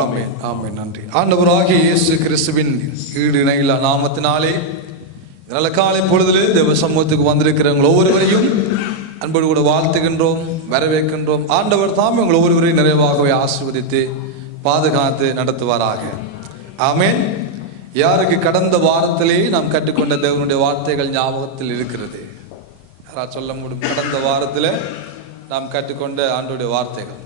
ஆமென். ஆமென். நன்றி. ஆண்டவராகிய இயேசு கிறிஸ்துவின் ஈடு இணையில்லா நாமத்தினாலே நல்ல காலை பொழுதிலே தேவ சமூகத்துக்கு வந்திருக்கிறவங்க ஒவ்வொருவரையும் அன்போடு கூட வாழ்த்துகின்றோம், வரவேற்கின்றோம். ஆண்டவர் தாமே உங்கள் ஒவ்வொருவரையும் நிறைவாகவே ஆசீர்வதித்து பாதுகாத்து நடத்துவாராக. ஆமென். யாருக்கு கடந்த வாரத்திலே நாம் கற்றுக்கொண்ட தேவனுடைய வார்த்தைகள் ஞாபகத்தில் இருக்கிறது? யாரா சொல்ல முடியும்? கடந்த வாரத்தில் நாம் கற்றுக்கொண்ட ஆண்டவருடைய வார்த்தைகள்.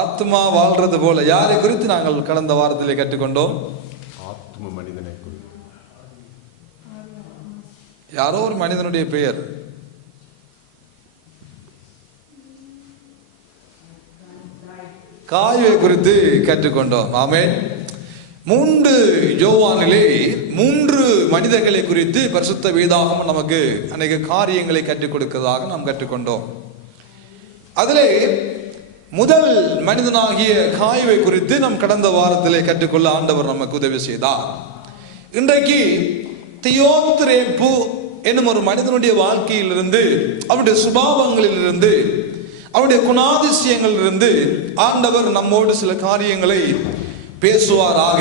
ஆத்மா வாழ்றது போல யாரை குறித்து நாங்கள் கடந்த வாரத்திலே கற்றுக்கொண்டோம்? ஆத்ம மனிதனை குறித்து. யாரோ ஒரு மனிதனுடைய பெயர். காயை குறித்து கற்றுக்கொண்டோம். ஆமென். 3 யோவானிலே 3 மனிதர்களை குறித்து பரிசுத்த வேதாகமம் நமக்கு அநேக காரியங்களை கற்றுக் கொடுக்கிறதாக நாம் கற்றுக்கொண்டோம். அதிலே முதல் மனிதனாகிய காயுவை குறித்து நாம் கடந்த வாரத்திலே கற்றுக்கொள்ள ஆண்டவர் நமக்கு உதவி செய்தார். இன்றைக்கு தியோத்திரேப்பு என்னும் ஒரு மனிதனுடைய வாழ்க்கையிலிருந்து, அவருடைய சுபாவங்களிலிருந்து, அவருடைய குணாதிசயங்களிலிருந்து ஆண்டவர் நம்மோடு சில காரியங்களை பேசுவாராக.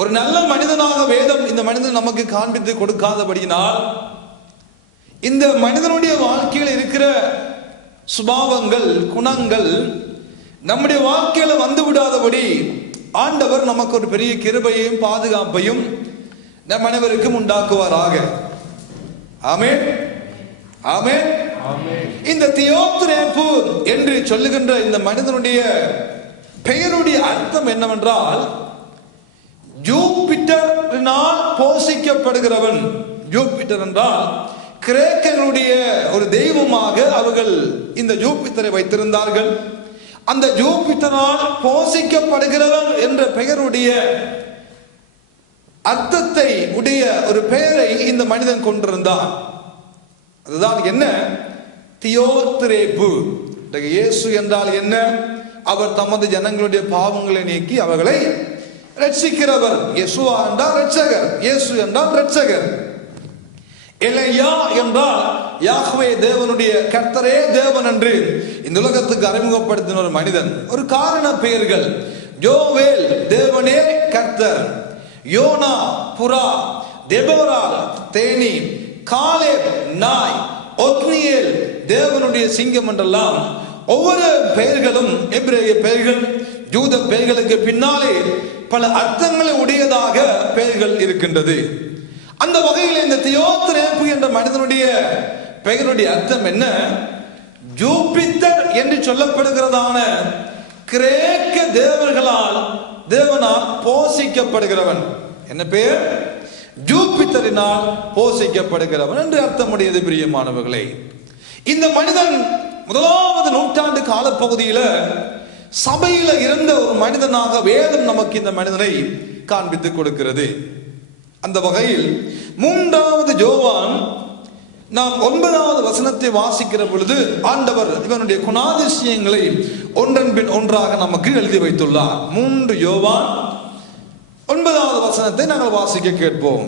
ஒரு நல்ல மனிதனாக வேதம் இந்த மனிதன் நமக்கு காண்பித்து கொடுக்காதபடியினால் இந்த மனிதனுடைய வாழ்க்கையில் இருக்கிற சுபாவங்கள், குணங்கள் நம்முடைய வாழ்க்கையில வந்து விடாதபடி ஆண்டவர் நமக்கு ஒரு பெரிய கிருபையையும் பாதுகாப்பையும் நம் அனைவருக்கும் உண்டாக்குவாராக. ஆமென். ஆமென். இந்த தியோத்திரேப்பு என்று சொல்லுகின்ற இந்த மனிதனுடைய பெயருடைய அர்த்தம் என்னவென்றால், ஜூபிட்டரினால் போஷிக்கப்படுகிறவன். ஜூபிட்டர் என்றால் கிரேக்கர்களுடைய ஒரு தெய்வமாக அவர்கள் இந்த ஜூபிட்டரை வைத்திருந்தார்கள். அந்த ஜூபிட்டரால் போஷிக்கப்படுகிறவன் என்ற பெயருடைய அர்த்தத்தை உடைய ஒரு பெயரை இந்த மனிதன் கொண்டிருந்தான். அதுதான் என்ன? தியோத்திரேப்பு. இயேசு என்றால் என்ன? அவர் தமது ஜனங்களுடைய பாவங்களை நீக்கி அவர்களை ரட்சிக்கிறவர். யேசுவா என்றால் ரட்சகர், இயேசு என்றால் ரட்சகர். எலியா என்றால் யாஹ்வே தேவனுடைய கர்த்தரே தேவன் என்று இந்த உலகத்துக்கு அறிமுகப்படுத்தின ஒரு மனிதன். ஒரு காரண பெயர்கள்: யோவேல் தேவனே கர்த்தர், யோனா புறா, தெபோரா தேனி, காலேப் நாய், ஒத்னியேல் தேவனுடைய சிங்கம் என்றெல்லாம் ஒவ்வொரு பெயர்களும் எபிரேய பெயர்கள், யூத பெயர்களுக்கு பின்னாலே பல அர்த்தங்களை உடையதாக பெயர்கள் இருக்கின்றது. அந்த வகையில் இந்த தியோத்திரேப்பு என்ற மனிதனுடைய பெயருடைய அர்த்தம் என்ன? ஜூபிட்டர் என்று சொல்லப்படுகிறதான கிரேக்க தேவனால் போஷிக்கப்படுகிறவன். என்ன பெயர்? ஜூபிட்டரினால் போஷிக்கப்படுகிறவன் என்று அர்த்தமுடையது. பிரியமானவர்களே, இந்த மனிதன் 1வது நூற்றாண்டு காலப்பகுதியில சபையில இருந்த ஒரு மனிதனாக வேதம் நமக்கு இந்த மனிதனை காண்பித்து கொடுக்கிறது. அந்த வகையில் 3வது யோவான் நாம் 9வது வசனத்தை வாசிக்கிற பொழுது ஆண்டவர் இவனுடைய குணாதிசயங்களை ஒன்றன் பின் ஒன்றாக நமக்கு எழுதி வைத்துள்ளார். 3 யோவான் 9வது வசனத்தை நாங்கள் வாசிக்க கேட்போம்.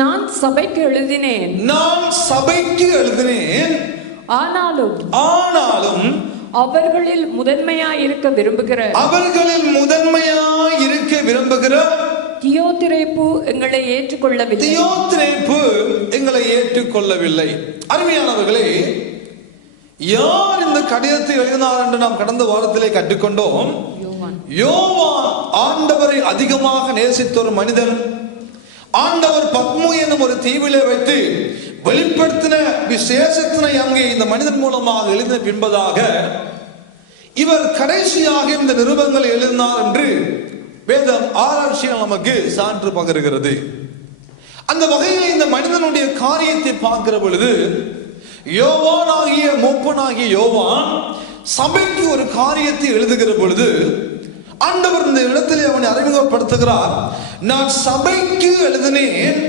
நான் சபைக்கு எழுதினேன், ஆனாலும் அவர்களில் முதன்மையாய் இருக்க விரும்புகிற தியோத்திரேப்பு எங்களை ஏற்றுக்கொள்ளவில்லை. அருமையானவர்களே, யார் இந்த கடிதத்தை எழுதினார் என்று நாம் கடந்த வாரத்திலே கற்றுக்கொண்டோம். யோவான் ஆண்டவரை அதிகமாக நேசித்த ஒரு மனிதன். ஆண்டவர் பத்மு என்னும் ஒரு தீவிலே வைத்து வெளிப்படுத்தின விசேஷத்தினை அங்கே இந்த மனிதன் மூலமாக எழுதின பின்பதாக இவர் கடைசியாக இந்த நிருபங்கள் எழுதினார் என்று வேதம் ஆராய்ச்சிகள் நமக்கு சான்று பகருகிறது. அந்த வகையில் இந்த மனிதனுடைய காரியத்தை பார்க்கிற பொழுது மூப்பனாகிய யோவான் சபைக்கு ஒரு காரியத்தை எழுதுகிற பொழுது ஆண்டவர் இந்த இடத்திலே அவனை அறிமுகப்படுத்துகிறார். நான் சபைக்கு எழுதினேன்,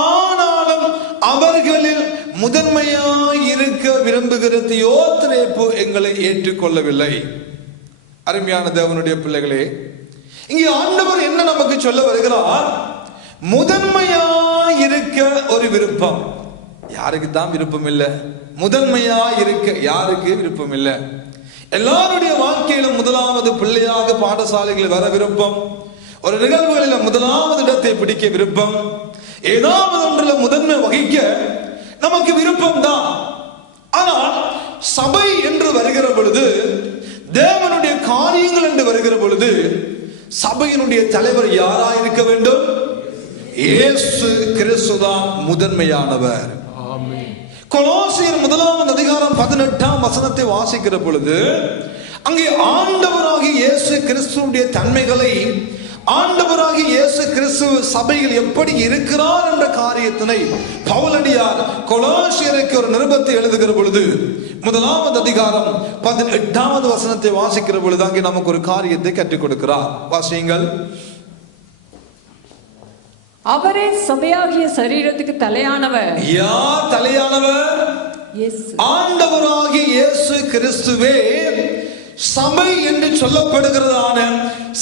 ஆனாலும் அவர்களில் முதன்மையாய் இருக்க விரும்புகிற தியோத்திரேப்பு எங்களை ஏற்றுக்கொள்ளவில்லை. அருமையான தேவனுடைய பிள்ளைகளே, இங்கே ஆண்டவர் என்ன நமக்கு சொல்ல வருகிறார்? முதன்மையாய் இருக்க ஒரு விருப்பம். யாருக்கு தான் விருப்பம் இல்லை? முதன்மையா இருக்க யாருக்கு விருப்பம் இல்லை? எல்லாருடைய வாழ்க்கையிலும் முதலாவது பிள்ளையாக பாடசாலைகளில் வர விருப்பம், ஒரு நிகழ்வுகளில் முதலாவது இடத்தை பிடிக்க விருப்பம், ஏதாவது ஒன்றில் முதன்மை வகிக்க நமக்கு விருப்பம் தான். ஆனால் சபை என்று வருகிற பொழுது, தேவனுடைய காரியங்கள் என்று வருகிற பொழுது, சபையினுடைய தலைவர் யாரா இருக்க வேண்டும்? இயேசு கிறிஸ்து தான் முதன்மையானவர். கொலோசியர் 1:18 வாசிக்கிற பொழுது, அங்கே ஆண்டவராகிய இயேசு கிறிஸ்துவுடைய தன்மைகளை, ஆண்டவராகிய இயேசு கிறிஸ்து சபையில் எப்படி இருக்கிறார் என்ற காரியத்தினை பவுலடியார் கொலோசியருக்கு ஒரு நிருபத்தை எழுதுகிற பொழுது 1:18 வாசிக்கிற பொழுது அங்கே நமக்கு ஒரு காரியத்தை கற்றுக் கொடுக்கிறார். வாசியுங்கள். அவரே சபையாகிய சரீரத்துக்கு தலையானவர். யார் தலையானவர்? ஆண்டவராகிய இயேசு கிறிஸ்துவே சபை என்று சொல்லப்படுகிறதான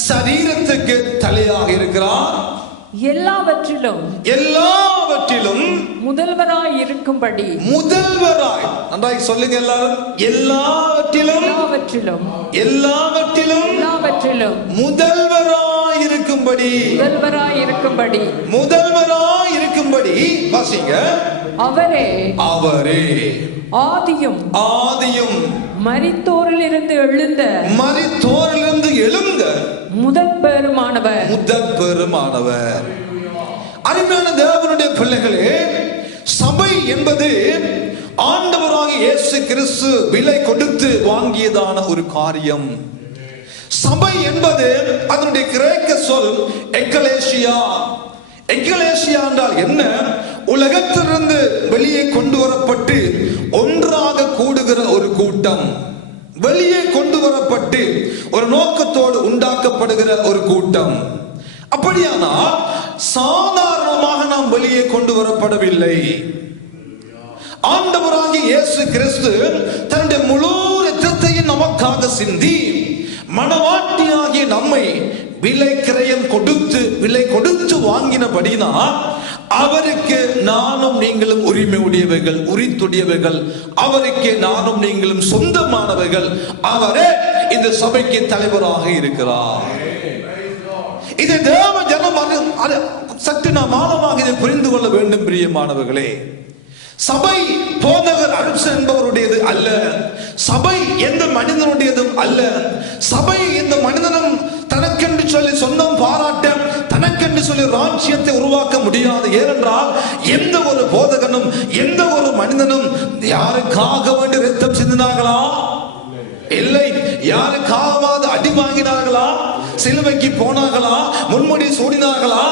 சரீரத்துக்கு தலையாக இருக்கிறார். எல்லாவற்றிலும் முதல்வராய் இருக்கும்படி, முதல்வராய், நன்றாய் சொல்லுங்க எல்லாரும், எல்லாவற்றிலும் முதல்வராய் இருக்கும்படி வாசிங்க. அவரே ஆதியும் மரித்தோரிலிருந்து எழுந்த முதற் பெருமானவர். அருமையான தேவனுடைய பிள்ளைகளே, சபை என்பது ஆண்டவராகிய இயேசு கிறிஸ்து விலை கொடுத்து வாங்கியதான ஒரு காரியம். சபை என்பது அதனுடைய கிரேக்க சொல் எக்கலேசியா. எக்கலேசியா என்றால் என்ன? உலகத்திலிருந்து வெளியே கொண்டு வரப்பட்டு ஒன்றாக கூடுகிற ஒரு கூட்டம், வெளியே கொண்டு வரப்பட்டு ஒரு நோக்கத்தோடு உண்டாக்கப்படுகிற ஒரு கூட்டம். அப்படியானால் சாதாரணமாக நாம் வெளியே கொண்டு வரப்படவில்லை. ஆண்டவராகிய இயேசு கிறிஸ்து தன்னுடைய முழு இரத்தத்தையும் நமக்காக சிந்தி மனவாட்டியாகிய நம்மை விலை கொடுத்து வாங்கினபடினா அவருக்கு நானும் நீங்களும் உரிமை உடையவைகள், உரித்துடையவைகள். அவருக்கு நானும் நீங்களும் சொந்தமானவைகள். அவரே இந்த சபைக்கு தலைவராக இருக்கிறார். இதை தேவ ஜனம் சற்று நாம் ஆழமாக இதை புரிந்து கொள்ள வேண்டும். பிரியமானவர்களே, சபை போதகர் அரசு என்பவருடையது அல்ல. சபை எந்த மனிதனுடையதும் அல்ல. சபை எந்த மனிதனும் தனக்கென்று சொல்லி சொந்தம் பாராட்ட, தனக்கென்று சொல்லி ராஜ்யத்தை உருவாக்க முடியாது. ஏனென்றால் எந்த ஒரு போதகனும் எந்த ஒரு மனிதனும் யாருக்காக வேண்டி ரத்தம் சிந்தினார்களா? இல்லை. யாருக்காவது அடி வாங்கினார்களா? சிலுவைக்கு போனார்களா? முன்முடி சூடினார்களா?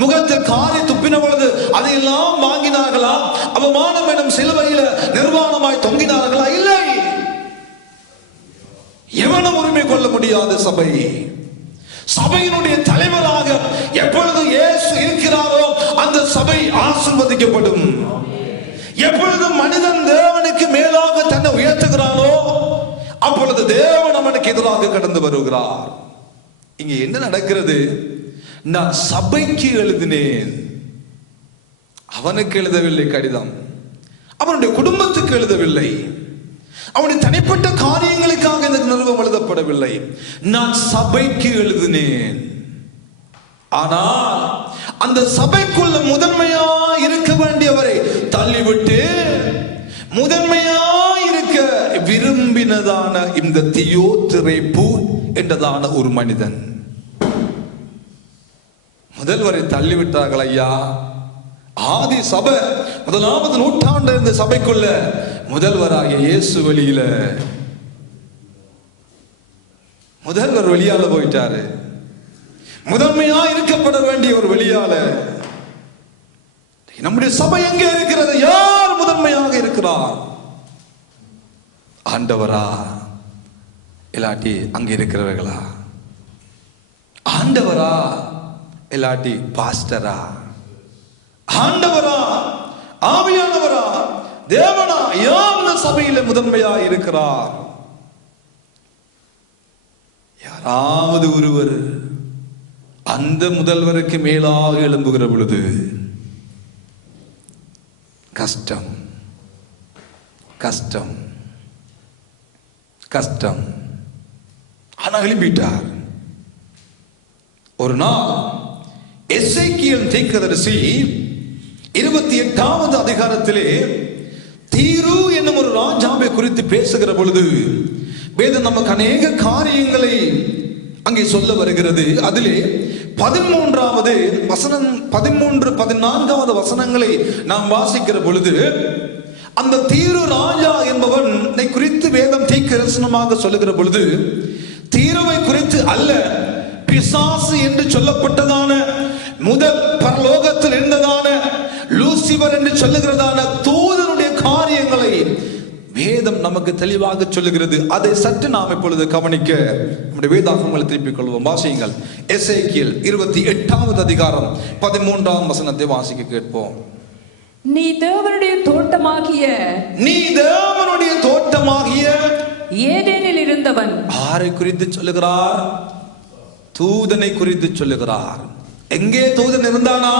முகத்தில் காரி துப்பின பொழுது அதையெல்லாம் வாங்கினார்களா? அவமானம் எனும் சிலுவையில நிர்வாணமாய் தொங்கினார்களா? இல்லை. எவனும் உரிமை கொள்ள முடியாத சபை. சபையினுடைய தலைவராக எப்பொழுது இயேசு இருக்கிறாரோ அந்த சபை ஆசீர்வதிக்கப்படும். எப்பொழுது மனிதன் தேவனுக்கு மேலாக தன்னை உயர்த்துகிறானோ அப்பொழுது தேவன் அவனுக்கு எதிராக கடந்து வருகிறார். இங்க என்ன நடக்கிறது? நான் சபைக்கு எழுதினேன். அவனுக்கு எழுதவில்லை கடிதம், அவனுடைய குடும்பத்துக்கு எழுதவில்லை, அவனுடைய தனிப்பட்ட காரியங்களுக்காக இந்த நிறுவனம் எழுதப்படவில்லை. நான் சபைக்கு எழுதினேன். ஆனால் அந்த சபைக்குள்ள முதன்மையா இருக்க வேண்டியவரை தள்ளிவிட்டு முதன்மையா இருக்க விரும்பினதான இந்த தியோதிரேப்பு என்றதான ஒரு மனிதன் முதல்வரை தள்ளிவிட்டார்கள். ஐயா, ஆதி சபை 1வது நூற்றாண்டு இருந்த சபைக்குள்ள முதல்வராகிய இயேசு வெளியில முதல்வர் வெளியால போயிட்டாரு. முதன்மையா இருக்கப்பட வேண்டிய ஒரு வெளியால. நம்முடைய சபை எங்கே இருக்கிறது? யார் முதன்மையாக இருக்கிறார்? ஆண்டவரா இல்லாட்டி அங்க இருக்கிறவர்களா? ஆண்டவரா இல்லாட்டி பாஸ்டரா? ஆண்டவரா, ஆவியானவரா, தேவனா? யார் சபையில முதன்மையா இருக்கிறார்? யாராவது ஒருவர் அந்த முதல்வருக்கு மேலாக எழும்புகிற பொழுது கஷ்டம், கஷ்டம், கஷ்டம். ஆனா எழுப்பிட்டார். ஒரு நாள் எசேக்கியேல் தீர்க்கதரிசி 28வது அதிகாரத்திலே தீரு என்னும் ஒரு ராஜாவை குறித்து பேசுகிற பொழுது வேதம் நமக்கு அநேக காரியங்களை அங்கே சொல்ல வருகிறது. அதிலே 13வது வசனம் 13, 14வது வசனங்களை நாம் வாசிக்கிற பொழுது அந்த தீரு ராஜா என்பவனை குறித்து வேதம் தீர்க்கதரிசனமாக சொல்லுகிற பொழுது தீருவை குறித்து அல்ல, பிசாசு என்று சொல்லப்பட்டதான முதல் பரலோகத்தில் இருந்ததான லூசிபர் என்று சொல்லுகிறதான தூதனுடைய காரியங்களை வேதம் நமக்கு தெளிவாக சொல்லுகிறது. அதை சற்று நாம் இப்பொழுது கவனிக்க நம்முடைய வேதாகமங்களை திருப்பிக் கொள்வோம். வாசியுங்கள். எசேக்கியேல் 28வது அதிகாரம் 13ஆம் வசனத்தை வாசிக்க கேட்போம். நீ தேவனுடைய தோட்டமாகிய ஏதேனில் இருந்தவன். யாரை குறித்து சொல்லுகிறார்? தூதனை குறித்து சொல்லுகிறார். எங்கே தூதன் இருந்தானா?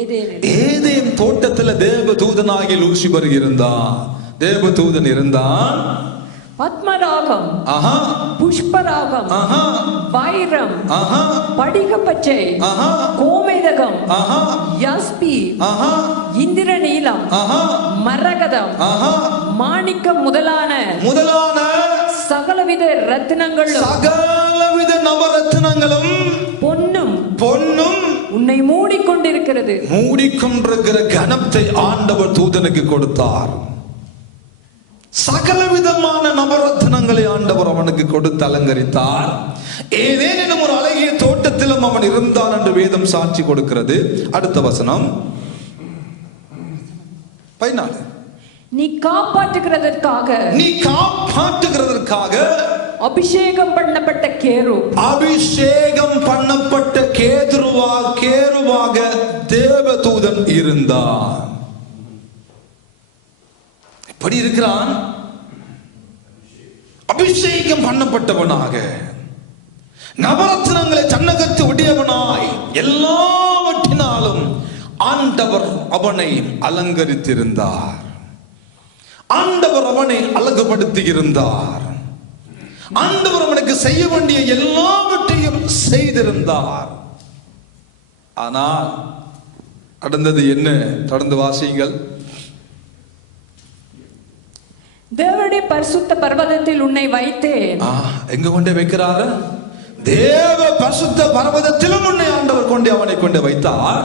ஏதேன் தோட்டத்துல தேவ தூதனாகிய லூசிபர் இருந்தான். தேவ தூதன் இருந்தான். பத்மராகம், புஷ்பராகம், வைரம், படிகப்பச்சை, கோமேதகம், யாஸ்பி, இந்திரநீலம், மரகதம், மாணிக்கம் முதலான சகலவித ரத்தினங்களும் நவரத்தினங்களும் பொன்னும் உன்னை மூடிக்கொண்டிருக்கிறது. மூடிக்கொண்டிருக்கிற கனத்தை ஆண்டவர் தூதனுக்கு கொடுத்தார். சகலவிதமான நவரத்தினங்களை ஆண்டவர் அவனுக்கு கொடுத்து அலங்கரித்தார். ஏதேனும் ஒரு அழகிய தோட்டத்திலும் அவன் இருந்தான் என்று வேதம் சாட்சி கொடுக்கிறது. அடுத்த வசனம் 14. நீ காப்பாற்றுகிறதற்காக அபிஷேகம் பண்ணப்பட்ட கேருவாக தேவதூதன் இருந்தான். எப்படி இருக்கிறான்? அபிஷேகம் பண்ணப்பட்டவனாக, நவரத்னங்களை சன்னகத்து உடையவனாய், எல்லாவற்றினாலும் ஆண்டவர் அவனை அலங்கரித்திருந்தார். ஆண்டவர் அவனை அழகுபடுத்தி இருந்தார். ஆண்டவர் அவனுக்கு செய்ய வேண்டிய எல்லாவற்றையும் செய்திருந்தார். ஆனால் நடந்தது என்ன? தொடர்ந்து வாசியுங்கள். தேவனுடைய பரிசுத்த பர்வதத்தில் உன்னை வைத்தேன். எங்க கொண்டு வைக்கிறாரு? தேவ பரிசுத்த பர்வதத்திலும் உன்னை ஆண்டவர் கொண்டு அவனை கொண்டு வைத்தார்.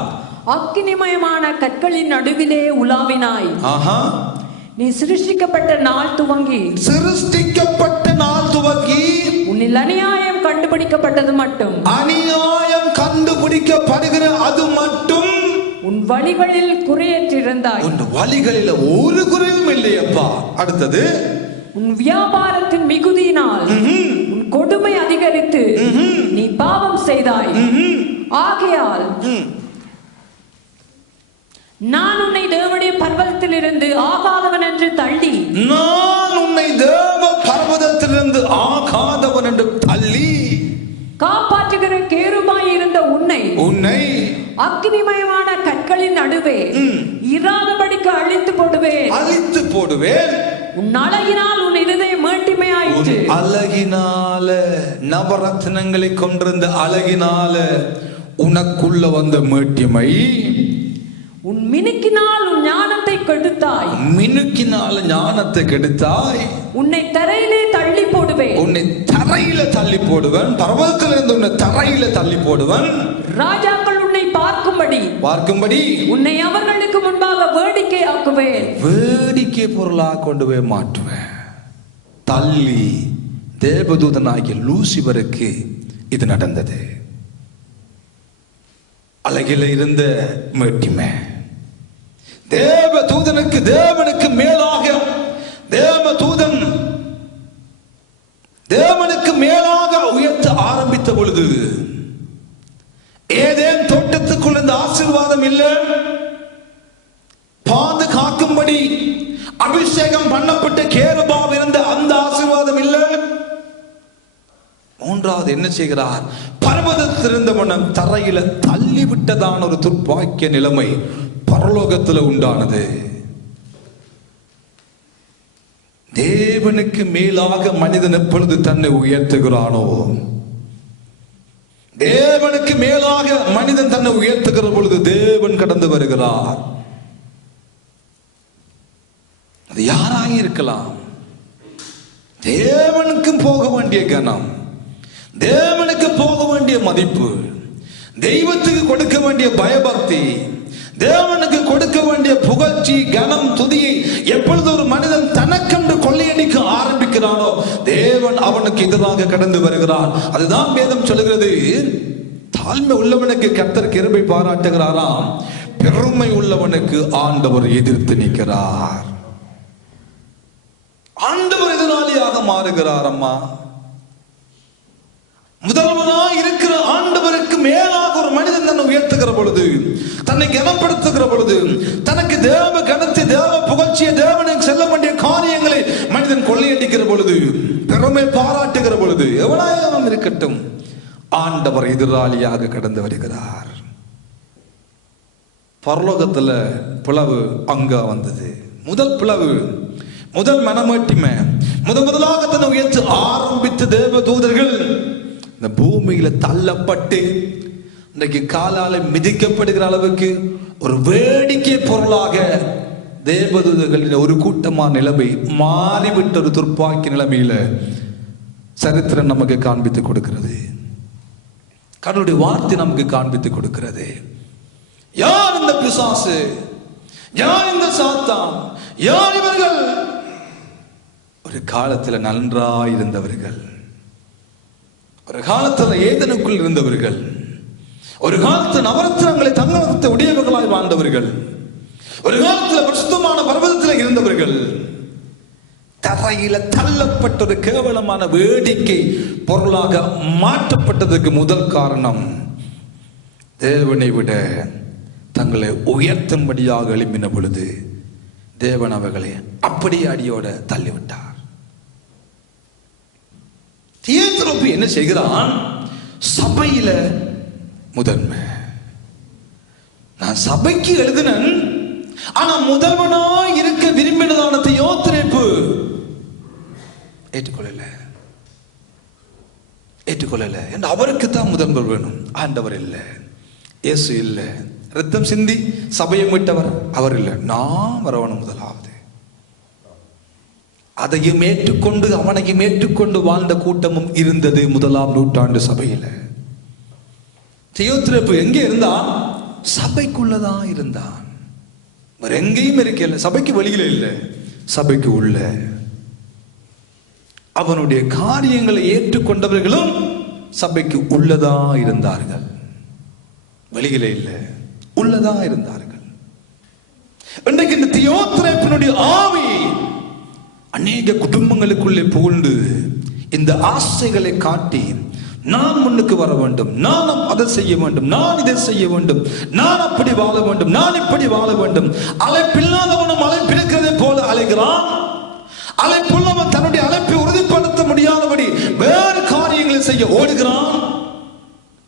அக்கினிமயமான கற்களின் நடுவிலே உலாவினாய். நீ சிருஷ்டிக்கப்பட்ட நாள் துவங்கி உன்னில் அநியாயம் கண்டுபிடிக்கப்பட்டது மட்டும், அநியாயம் கண்டுபிடிக்கப்படுகிற அது மட்டும் உன் வழிகளில் குறையற்றிருந்தாய். உன் வழிகளில் ஒரு குறையும் இல்லையப்பா. அடுத்தது, உன் வியாபாரத்தின் மிகுதியினால் உன் கொடுமை அதிகரித்து நீ பாவம் செய்தாய். ஆகையால் நான் உன்னை தேவனுடைய பர்வதத்திலிருந்து ஆகாதவன் என்று தள்ளி காப்பாற்றுகிற கேருபாய் இருந்த உன்னை அக்னிமயமான கற்களின் நடுவே இராதபடிக்கு அழித்து போடுவேன். உன் அழகினால் உன் இருதயம் மேட்டிமையாயிற்று. அழகினால, நவரத்னங்களை கொண்டிருந்த அழகினால உனக்குள்ள வந்த மேட்டிமை, உன் மினுக்கினால் உன் ஞானத்தை கெடுத்தாய். உன்னை தரையிலே தள்ளி போடுவேன். பர்வதத்திலிருந்து உன்னை தரையில தள்ளி போடுவேன். ராஜாக்கள் உன்னை பார்க்கும்படி உன்னை அவர்களுக்கு முன்பாக வேடிக்கை ஆக்குவேன். வேடிக்கை பொருளாக கொண்டு போய் மாற்றுவேன். தள்ளி தேவதூதனாகிய லூசிபருக்கு இது நடந்தது. அழகில இருந்த மேட்டிமை தேவதூதனுக்கு, தேவனுக்கு மேலாக, தேவனுக்கு மேலாக உயர்த்த ஆரம்பித்த பொழுது ஏதேன் தோட்டத்துக்குள் இந்த ஆசீர்வாதம் இல்லை. பாதுகாக்கும்படி அபிஷேகம் பண்ணப்பட்ட கேருபாவ் இருந்த அந்த ஆசீர்வாதம் இல்லை. மூன்றாவது என்ன செய்கிறார்? பர்வதத்திலிருந்த மனம் தரையில தள்ளிவிட்டதான ஒரு துர்பாக்கிய நிலைமை பரலோகத்தில் உண்டானது. தேவனுக்கு மேலாக மனிதன் எப்பொழுது தன்னை உயர்த்துகிறானோ, தேவனுக்கு மேலாக மனிதன் தன்னை உயர்த்துகிற பொழுது தேவன் கடந்து வருகிறார். அது யாராக இருக்கலாம். தேவனுக்கு போக வேண்டிய கனம், தேவனுக்கு போக வேண்டிய மதிப்பு, தெய்வத்துக்கு கொடுக்க வேண்டிய பயபக்தி, தேவனுக்கு கொடுக்க வேண்டிய புகழ்ச்சி, கனம், துதியை எப்பொழுது ஒரு மனிதன் தனக்கென்று கொள்ளையடிக்க ஆரம்பிக்கிறானோ தேவன் அவனுக்கு எதிராக கடந்து வருகிறார். அதுதான் வேதம் சொல்லுகிறது, தாழ்மை உள்ளவனுக்கு கர்த்தர் கிருபை பாராட்டுகிறாராம், பெருமை உள்ளவனுக்கு ஆண்டவர் எதிர்த்து நிற்கிறார். ஆண்டவர் எதிராளியாக மாறுகிறார். அம்மா, முதல்வனாய் இருக்கிற ஆண்டவருக்கு மேலாக ஒரு மனிதன் தன்னை உயர்த்துகிற பொழுது, தன்னை கனப்படுத்துகிற பொழுது, தனக்கு தேவ கனத்தை, தேவ புகழ்ச்சியை, தேவனுக்கு செல்ல வேண்டிய காரியங்களை மனிதன் கொள்ளையடிக்கிற பொழுது, பெருமை பாராட்டுகிற பொழுது, எவனாயும் இருக்கட்டும், ஆண்டவர் எதிராளியாக கடந்து வருகிறார். பரலோகத்துல பிளவு அங்க வந்தது. முதல் பிளவு, முதல் மனமேட்டிமை, முதலாக தன்னை உயர்த்த ஆரம்பித்த தேவ தூதர்கள் இந்த பூமியில தள்ளப்பட்டு இன்றைக்கு காலால மிதிக்கப்படுகிற அளவுக்கு ஒரு வேடிக்கை பொருளாக தேவதூதர்களின் ஒரு கூட்டமான நிலைமை மாறிவிட்ட ஒரு துர்ப்பாக்கி நிலைமையில சரித்திரம் நமக்கு காண்பித்து கொடுக்கிறது. கடவுளுடைய வார்த்தை நமக்கு காண்பித்து கொடுக்கிறது. யார் இந்த பிசாசு, யார் இந்த சாத்தான், யார் இவர்கள்? ஒரு காலத்துல நன்றாய் இருந்தவர்கள், ஒரு காலத்துல ஏதனுக்குள் இருந்தவர்கள், ஒரு காலத்தில் நவரத்னங்களை தங்கத்தை உடையவர்களாய் வாழ்ந்தவர்கள், ஒரு காலத்தில் பரிசுத்தமான பர்வதத்தில் இருந்தவர்கள் தரையில தள்ளப்பட்ட ஒரு கேவலமான வேடிக்கை பொருளாக மாற்றப்பட்டதுக்கு முதல் காரணம், தேவனை விட தங்களை உயர்த்தும்படியாக எழுப்பின பொழுது தேவன் அவர்களை அப்படியே அடியோட தள்ளிவிட்டார். தியேத்திரோப்பி என்ன செய்கிறான்? சபையில முதன்மை. நான் சபைக்கு எழுதினேன், ஆனா முதல்வனா இருக்க விரும்பினதான தியோத்திரேப்பு ஏற்றுக்கொள்ளல என்று அவருக்கு தான் முதல்வர் வேணும். ஆண்டவர் இல்லை, இயேசு இல்லை, ரத்தம் சிந்தி சபையை மீட்டவர் அவர் இல்லை, நான் வரவணும் முதலாவது. அதையும் ஏற்றுக்கொண்டு அவனையும் ஏற்றுக்கொண்டு வாழ்ந்த கூட்டமும் இருந்தது முதலாம் நூற்றாண்டு சபையில. தியோத்திரேப்பு எங்கே இருந்தான்? சபைக்குள்ளதான் இருந்தான். வேற எங்கேயும் இருக்கல, சபைக்கு வெளியில இல்லை, சபைக்கு உள்ள. அவனுடைய காரியங்களை ஏற்றுக்கொண்டவர்களும் சபைக்கு உள்ளதா இருந்தார்கள், வெளியில இல்லை, உள்ளதா இருந்தார்கள். இன்றைக்கு இந்த தியோத்திரேப்பினுடைய ஆவி அநேக குடும்பங்களுக்குள்ளே புகுந்து இந்த ஆசைகளை காட்டி, நான் முன்னுக்கு வர வேண்டும், நான் அதை செய்ய வேண்டும், நான் இதை செய்ய வேண்டும், நான் அப்படி வாழ வேண்டும், நான் இப்படி வாழ வேண்டும். அழைப்பில்லாதவனும் அழைப்பிருக்கிறதை போல அழைக்கிறான். அழைப்புள்ளவன் தன்னுடைய அழைப்பை உறுதிப்படுத்த முடியாதபடி வேறு காரியங்களை செய்ய ஓடுகிறான்.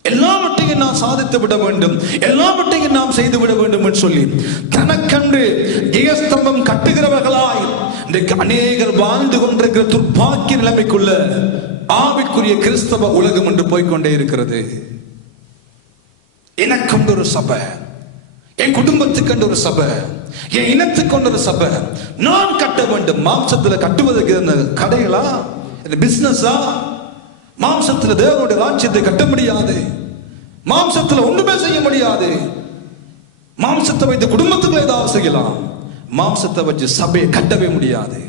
எல்லாவற்றையும் நாம் சாதித்து விட வேண்டும், எல்லாவற்றையும் நாம் செய்து விட வேண்டும் என்று சொல்லி தனக்கன்று ஜெயஸ்தம்பம் கட்டுகிறவர்களாய் இன்றைக்கு அநேகர் வாழ்ந்து கொண்டிருக்கிற துர்ப்பாக்கிய நிலைமைக்குள்ள ஆவிக்குரிய கிறிஸ்தவ உலகம் என்று போய்கொண்டே இருக்கிறது. எனக்கொண்டு ஒரு சபை, என் குடும்பத்துக்கு ஒரு சபை, என் இனத்துக்கு ஒரு சபை நான் கட்ட வேண்டும். மாம்சத்துல கட்டுவதற்கு கடைகளா, பிசினஸா? மாம்சத்துல தேவனுடைய ராஜ்யத்தை கட்ட முடியாது, மாம்சத்துல ஒன்றுமே செய்ய முடியாது. மாம்சத்தை வைத்து குடும்பத்துக்கு ஏதாவது செய்யலாம், மாம்சத்தை வச்சு சபையை கட்டவே முடியாது.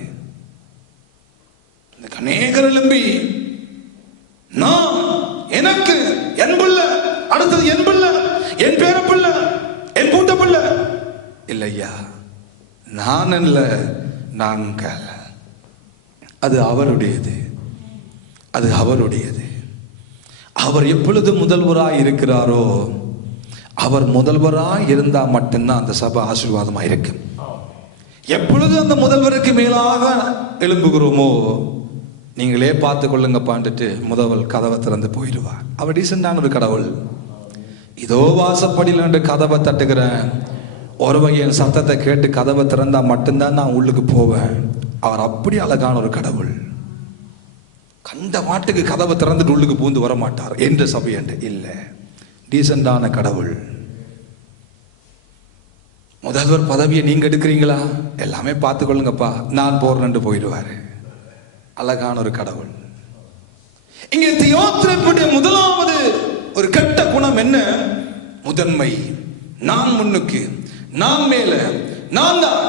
அநேகர் எழும்பி நான் எனக்கு என் பிள்ளை, அடுத்தது என் பிள்ளை, என் பேர பிள்ளை, என் கூட்ட பிள்ளை இல்லையா, நான் அல்ல, நாங்கள். அது அவருடையது, அது அவருடையது. அவர் எப்பொழுது முதல்வராய் இருக்கிறாரோ, அவர் முதல்வராய் இருந்தா மட்டும்தான் அந்த சபை ஆசீர்வாதமாக இருக்கும். எப்பொழுது அந்த முதல்வருக்கு மேலாக எழும்புகிறோமோ, நீங்களே பார்த்து கொள்ளுங்க பாண்டுட்டு முதல்வர் கதவை திறந்து போயிடுவார். அவர் டீசெண்டான ஒரு கடவுள். இதோ வாசப்படியில் கதவை தட்டுகிறேன், ஒரு வகையின் சத்தத்தை கேட்டு கதவை திறந்தா மட்டும்தான் நான் உள்ளுக்கு போவேன். அவர் அப்படி அழகான ஒரு கடவுள். கண்ட மாட்டுக்கு கதவை திறந்துட்டு உள்ளுக்கு பூந்து வர மாட்டார் என்ற சபை என்று இல்லை. டீசெண்டான கடவுள். முதல்வர் பதவியை நீங்க எடுக்கிறீங்களா, எல்லாமே பார்த்துக்கொள்ளுங்கப்பா, நான் போறேன்னு போயிடுவாரு. அழகான ஒரு கடவுள். இங்கே தியோத்திரேப்புடைய முதலாவது ஒரு கெட்ட குணம் என்ன? முதன்மை. நான் முன்னுக்கு, நான் மேல, நான் தான்.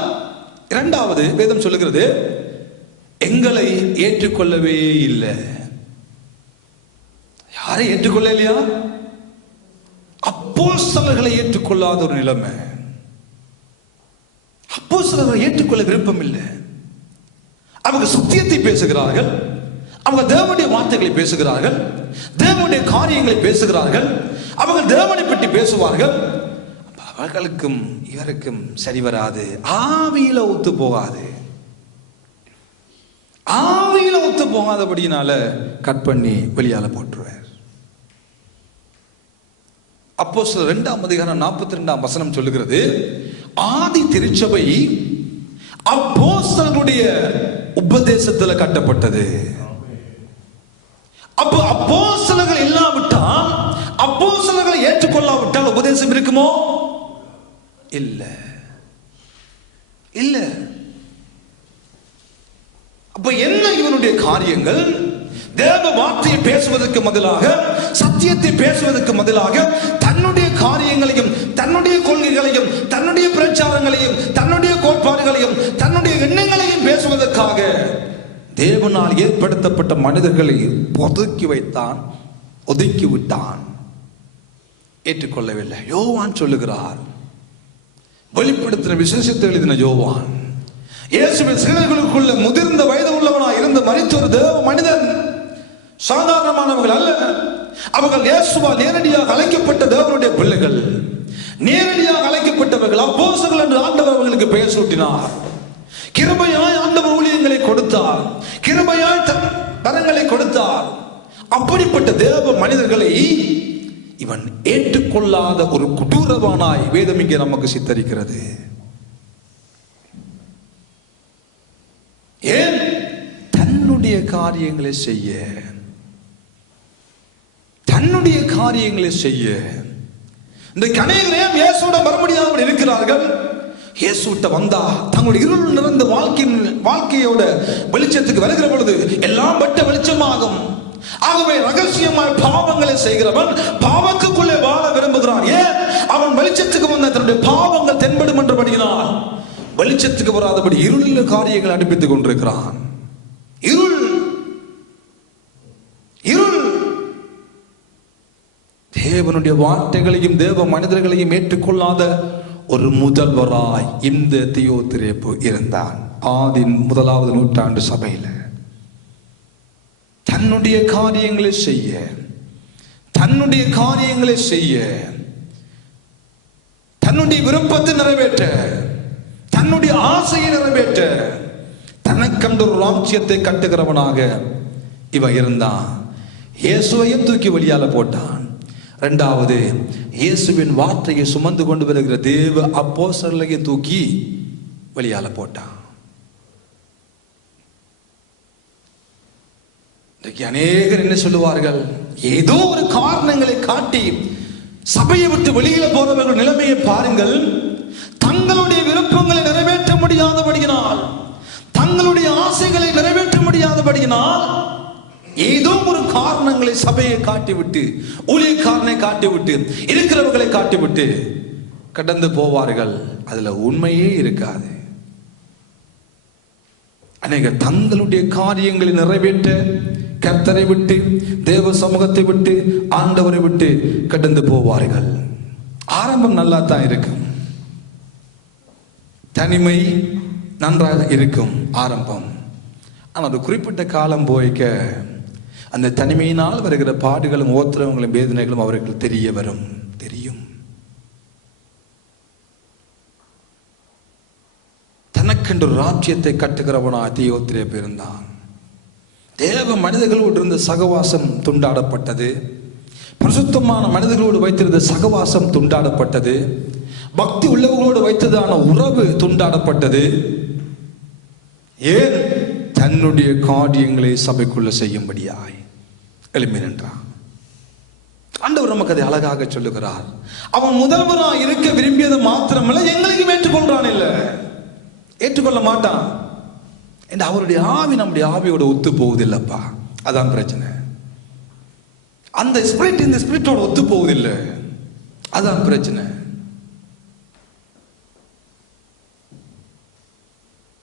இரண்டாவது வேதம் சொல்லுகிறது எங்களை ஏற்றுக்கொள்ளவே இல்லை. யாரை ஏற்றுக்கொள்ள இல்லையா? அப்போஸ்தலர்களை ஏற்றுக்கொள்ளாத ஒரு நிலைமை. அப்போஸ்தலர்களை ஏற்றுக்கொள்ள விருப்பம் இல்லை. அவங்க சத்தியத்தை பேசுகிறார்கள், அவங்க தேவனுடைய வார்த்தைகளை பேசுகிறார்கள், தேவனுடைய காரியங்களை பேசுகிறார்கள், அவங்க தேவனை பற்றி பேசுவார்கள். அவர்களுக்கும் இவருக்கும் சரி வராது, ஆவியில ஒத்து போகாது. ஆவியில ஒத்து போகாதபடியினால கட் பண்ணி வெளியால போட்டுருவார். அப்போஸ்தலர் 2:42 சொல்லுகிறது, ஆதி திருச்சபை அப்போஸ்தலருடைய உபதேசத்துல கட்டப்பட்டது. அப்போ அப்போஸ்தலர்கள் இல்லாவிட்டால், அப்போஸ்தலர்களை ஏற்றுக்கொள்ளாவிட்டால் உபதேசம் இருக்குமோ? இல்ல இல்ல. அப்ப என்ன இவனுடைய காரியங்கள்? தேவ வார்த்தையை பேசுவதற்கு பதிலாக, சத்தியத்தை பேசுவதற்கு பதிலாக தன்னுடைய காரியங்களையும், தன்னுடைய கொள்கைகளையும், தன்னுடைய பிரச்சாரங்களையும், தன்னுடைய கோட்பாடுகளையும், தன்னுடைய எண்ணங்களையும் பேசுவதற்காக தேவனால் ஏற்படுத்தப்பட்ட மனிதர்களை ஒதுக்கி வைத்தான், ஒதுக்கி விட்டான். ஏற்றுக்கொள்ளவில்லை. யோவான் சொல்லுகிறார், வெளிப்படுத்தின விசேஷத்தை எழுதின யோவான், இயேசுவின் சீடர்களுக்குள்ள முதிர்ந்த வயது உள்ளவனாய் இருந்து மரித்த ஒரு தேவ மனிதன், சாதாரணமானவர்கள் அல்ல. அவர்கள் இயேசுவால் நேரடியாக அழைக்கப்பட்ட தேவனுடைய பிள்ளைகள், நேரடியாக அழைக்கப்பட்டவர்கள், அப்போஸ்தலர்கள் என்று ஆண்டவர் அவர்களுக்கு பெயர் சூட்டினார். கிருபையாய் ஆண்டவர் ஊழியங்களை கொடுத்தார், கிருபையாய் வரங்களை கொடுத்தார். அப்படிப்பட்ட தேவ மனிதர்களை இவன் ஏற்றுக்கொள்ளாத ஒரு கொடூரவானாய் வேதம் இங்கே நமக்கு சித்தரிக்கிறது. ஏன்? தன்னுடைய காரியங்களை செய்ய, தன்னுடைய காரியங்களை செய்ய. இந்த அநேகர் ஏன் இயேசுவோட வர முடியாதவர்கள் இருக்கிறார்கள்? இயேசுவிட்ட வந்தா தங்களுடைய இருள் நிறைந்த வாழ்க்கையோட வெளிச்சத்துக்கு வருகிற பொழுது எல்லாம் பட்ட வெளிச்சமாகும். ஆகவே ரகசியமாய் பாவங்களை செய்கிறவன் பாவத்துக்குள்ளே வாழ விரும்புகிறான். ஏன்? அவன் வெளிச்சத்துக்கு வந்த தன்னுடைய பாவங்கள் தென்படும் என்றபடியினால் வெளிச்சத்துக்கு வராதபடி இருளில் காரியங்களை அனுப்பித்துக் கொண்டிருக்கிறான். இருள் இருள். தேவனுடைய வார்த்தைகளையும் தேவ மனிதர்களையும் ஏற்றுக்கொள்ளாத ஒரு முதல்வராய் இந்த தியோத்திரேப்பு இருந்தான். ஆதின் 1வது நூற்றாண்டு சபையில் தன்னுடைய காரியங்களை செய்ய, தன்னுடைய காரியங்களை செய்ய, தன்னுடைய விருப்பத்தை நிறைவேற்ற, தன்னுடைய ஆசையை நிறைவேற்ற, தனக்கென்று ஒரு ராஜ்யத்தை கட்டுகிறவனாக இவன் இருந்தான். இயேசுவையும் தூக்கி வெளியால போட்டான். இரண்டாவது, இயேசுவின் வார்த்தையை சுமந்து கொண்டு வருகிற தேவ அப்போஸ்தலரையும் தூக்கி வெளியால போட்டான். அநேகர் என்ன சொல்லுவார்கள்? ஏதோ ஒரு காரணங்களை காட்டி சபையை விட்டு வெளியில போறவர்கள் நிலைமையை பாருங்கள். தங்களுடைய விருப்பங்களை நிறைவேற்ற முடியாதபடியினால், தங்களுடைய ஆசைகளை நிறைவேற்ற முடியாதபடியினால் ஏதோ ஒரு காரணங்களை சபையை காட்டிவிட்டு, ஊழியக்காரனை காட்டிவிட்டு, இருக்கிறவர்களை காட்டிவிட்டு கடந்து போவார்கள். அதுல உண்மையே இருக்காது. அநேகர் தங்களுடைய காரியங்களை நிறைவேற்ற கர்த்தரை விட்டு, தேவ சமூகத்தை விட்டு, ஆண்டவரை விட்டு கடந்து போவார்கள். ஆரம்பம் நல்லா தான் இருக்கும், தனிமை நன்றாக இருக்கும் ஆரம்பம். ஆனால் ஒரு குறிப்பிட்ட காலம் போய்க்க அந்த தனிமையினால் வருகிற பாடுகளும் ஓத்திரங்களும் வேதனைகளும் அவர்கள் தெரிய வரும், தெரியும். தனக்கென்று ராஜ்யத்தை கட்டுகிறவனா தியோத்திரேப்பு இருந்தான். தேவ மனிதர்களோடு இருந்த சகவாசம் துண்டாடப்பட்டது. பரிசுத்தமான மனிதர்களோடு வைத்திருந்த சகவாசம் துண்டாடப்பட்டது. பக்தி உள்ளவர்களோடு வைத்ததான உறவு துண்டாடப்பட்டது. ஏன்? தன்னுடைய காரியங்களை சபைக்குள்ள செய்யும்படியாய் எழும்பி நின்றான். ஆண்டவர் நமக்கு அதை அழகாக சொல்லுகிறார். அவன் முதல்வராக இருக்க விரும்பியது மாத்திரமல்ல, எங்களையும் ஏற்றுக்கொள்றான். இல்ல, ஏற்றுக்கொள்ள மாட்டான். அவருடைய ஆவி நம்முடைய ஆவியோட ஒத்து போவதில்லைப்பா. அதான் பிரச்சனை. அந்த ஸ்பிரிட் இந்த ஸ்பிரிட்டோட ஒத்து போவதில்லை. அதான் பிரச்சனை.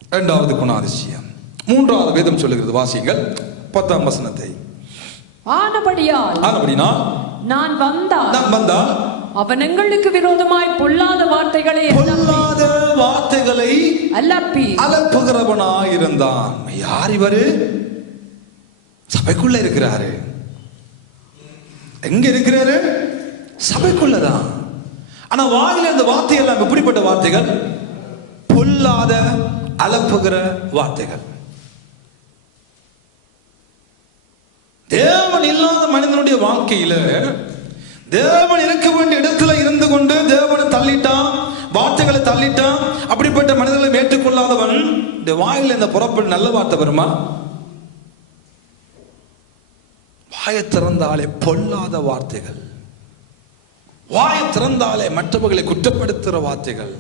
இரண்டாவது குணாதிசயம். மூன்றாவது வேதம் சொல்லுகிறது, வாசிங்கள் 10ஆம் வசனத்தை. ஆனபடியால் நான் வந்தால் அவன் எங்களுக்கு விரோதமாய் பொல்லாத வார்த்தைகளை அலப்புகிறவனாய் இருந்தான். யார் இவரு? சபைக்குள்ள இருக்கிறாரு. எங்க இருக்கிறாரு? சபைக்குள்ளதான். ஆனா வாயில இந்த வார்த்தை எல்லாம் எப்படிப்பட்ட வார்த்தைகள்? பொல்லாத, அலப்புகிற வார்த்தைகள். தேவன் இல்லாத மனிதனுடைய வாழ்க்கையில, தேவன் இருக்க வேண்டிய இடத்துல இருந்து கொண்டு தேவனை தள்ளிட்டான், வார்த்தைகளை தள்ளிட்டான். அப்படிப்பட்ட மனிதர்களை ஏற்றுக்கொள்ளாதவன் இந்த வாயில இந்த புறப்பட்டு நல்ல வார்த்தை வருமா? வாயை திறந்தாலே பொல்லாத வார்த்தைகள், வாயை திறந்தாலே மற்றவர்களை குற்றப்படுத்துகிற வார்த்தைகள்,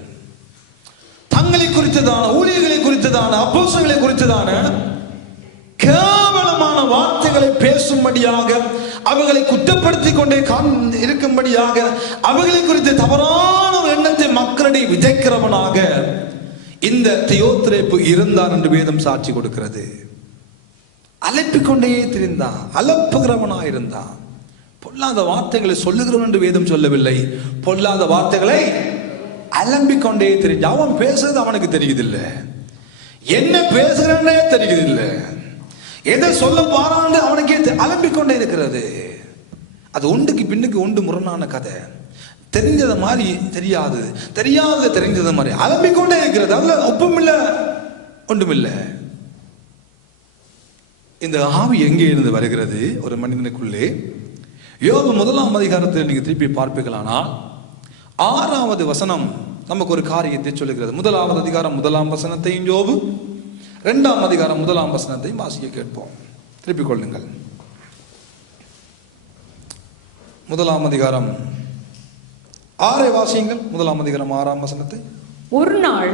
தங்களை குறித்ததான, ஊழியர்களை குறித்ததான, அப்போஸ்தலர்களை குறித்ததான கேவலமான வார்த்தைகளை பேசும்படியாக, அவர்களை குற்றப்படுத்திக் கொண்டே இருக்கும்படியாக, அவர்களை குறித்த தவறான ஒரு எண்ணத்தை மக்களிடையே விதைக்கிறவனாக இந்த தியோத்திரேப்பு இருந்தான் என்று வேதம் சாட்சி கொடுக்கிறது. அலப்பிக்கொண்டே திரிந்தான், அலப்புகிறவனாக இருந்தான். பொல்லாத வார்த்தைகளை சொல்லுகிறவன் என்று வேதம் சொல்லவில்லை, பொல்லாத வார்த்தைகளை அலம்பிக்கொண்டே தெரிஞ்சு. அவன் பேசுறது அவனுக்கு தெரியுதில்லை, என்ன பேசுறே தெரியுதில்லை, எதை சொல்ல பாராண்டு அவனுக்கே அலம்பிக்கொண்டே இருக்கிறது. அது ஒன்றுக்கு பின்னுக்கு ஒன்று முரணான கதை. தெரிஞ்சது மாதிரி தெரியாது, தெரியாத தெரிஞ்சது மாதிரி அலம்பிக்கொண்டே இருக்கிறது. அதுல ஒப்பும் இல்லை, ஒன்றும் இல்லை. இந்த ஆவி எங்கே இருந்து வருகிறது ஒரு மனிதனுக்குள்ளே? யோபு 1ஆம் அதிகாரத்தில் நீங்க திருப்பி பார்ப்பீர்களானால் 6வது வசனம் நமக்கு ஒரு காரியத்தை சொல்லுகிறது. 1வது அதிகாரம் 1ஆம் வசனத்தையும் யோபு 2ஆம் அதிகாரம் 1ஆம் வசனத்தையும் வாசிக்க கேட்போம். திருப்பிக் கொள்ளுங்கள். 1ஆம் அதிகாரம் 6 வாசியுங்கள். 1ஆம் அதிகாரம் 6ஆம் வசனத்தை. ஒரு நாள்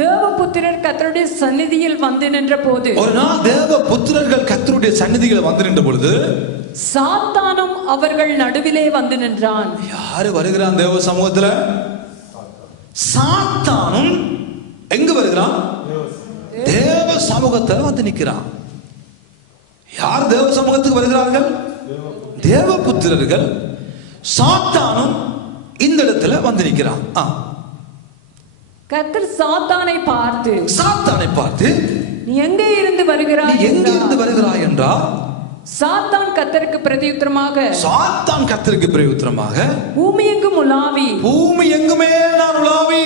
தேவபுத்திரர் கர்த்தருடைய சந்நிதியில் வந்து நின்ற போது, ஒரு நாள் தேவபுத்திரர்கள் கர்த்தருடைய சந்நிதியில் வந்து நின்ற பொழுது சாத்தானும் அவர்கள் நடுவிலே வந்து நின்றான். யாரு வருகிறான் தேவ சமூகத்துல? சாத்தானும் எங்க வருகிறான்? தேவ சமூகத்தில் வந்து நிற்கிறான். யார் தேவ சமூகத்துக்கு வருகிறார்கள்? தேவபுத்திரர்கள். சாத்தானும் இந்த இடத்துல வந்து நிற்கிறான். கர்த்தர் சாத்தானை பார்த்து நீ எங்கே இருந்து வருகிறாய் என்றார். சாத்தான் கர்த்தருக்கு பிரதியுத்தரமாக பூமி எங்குமே நான் உலாவி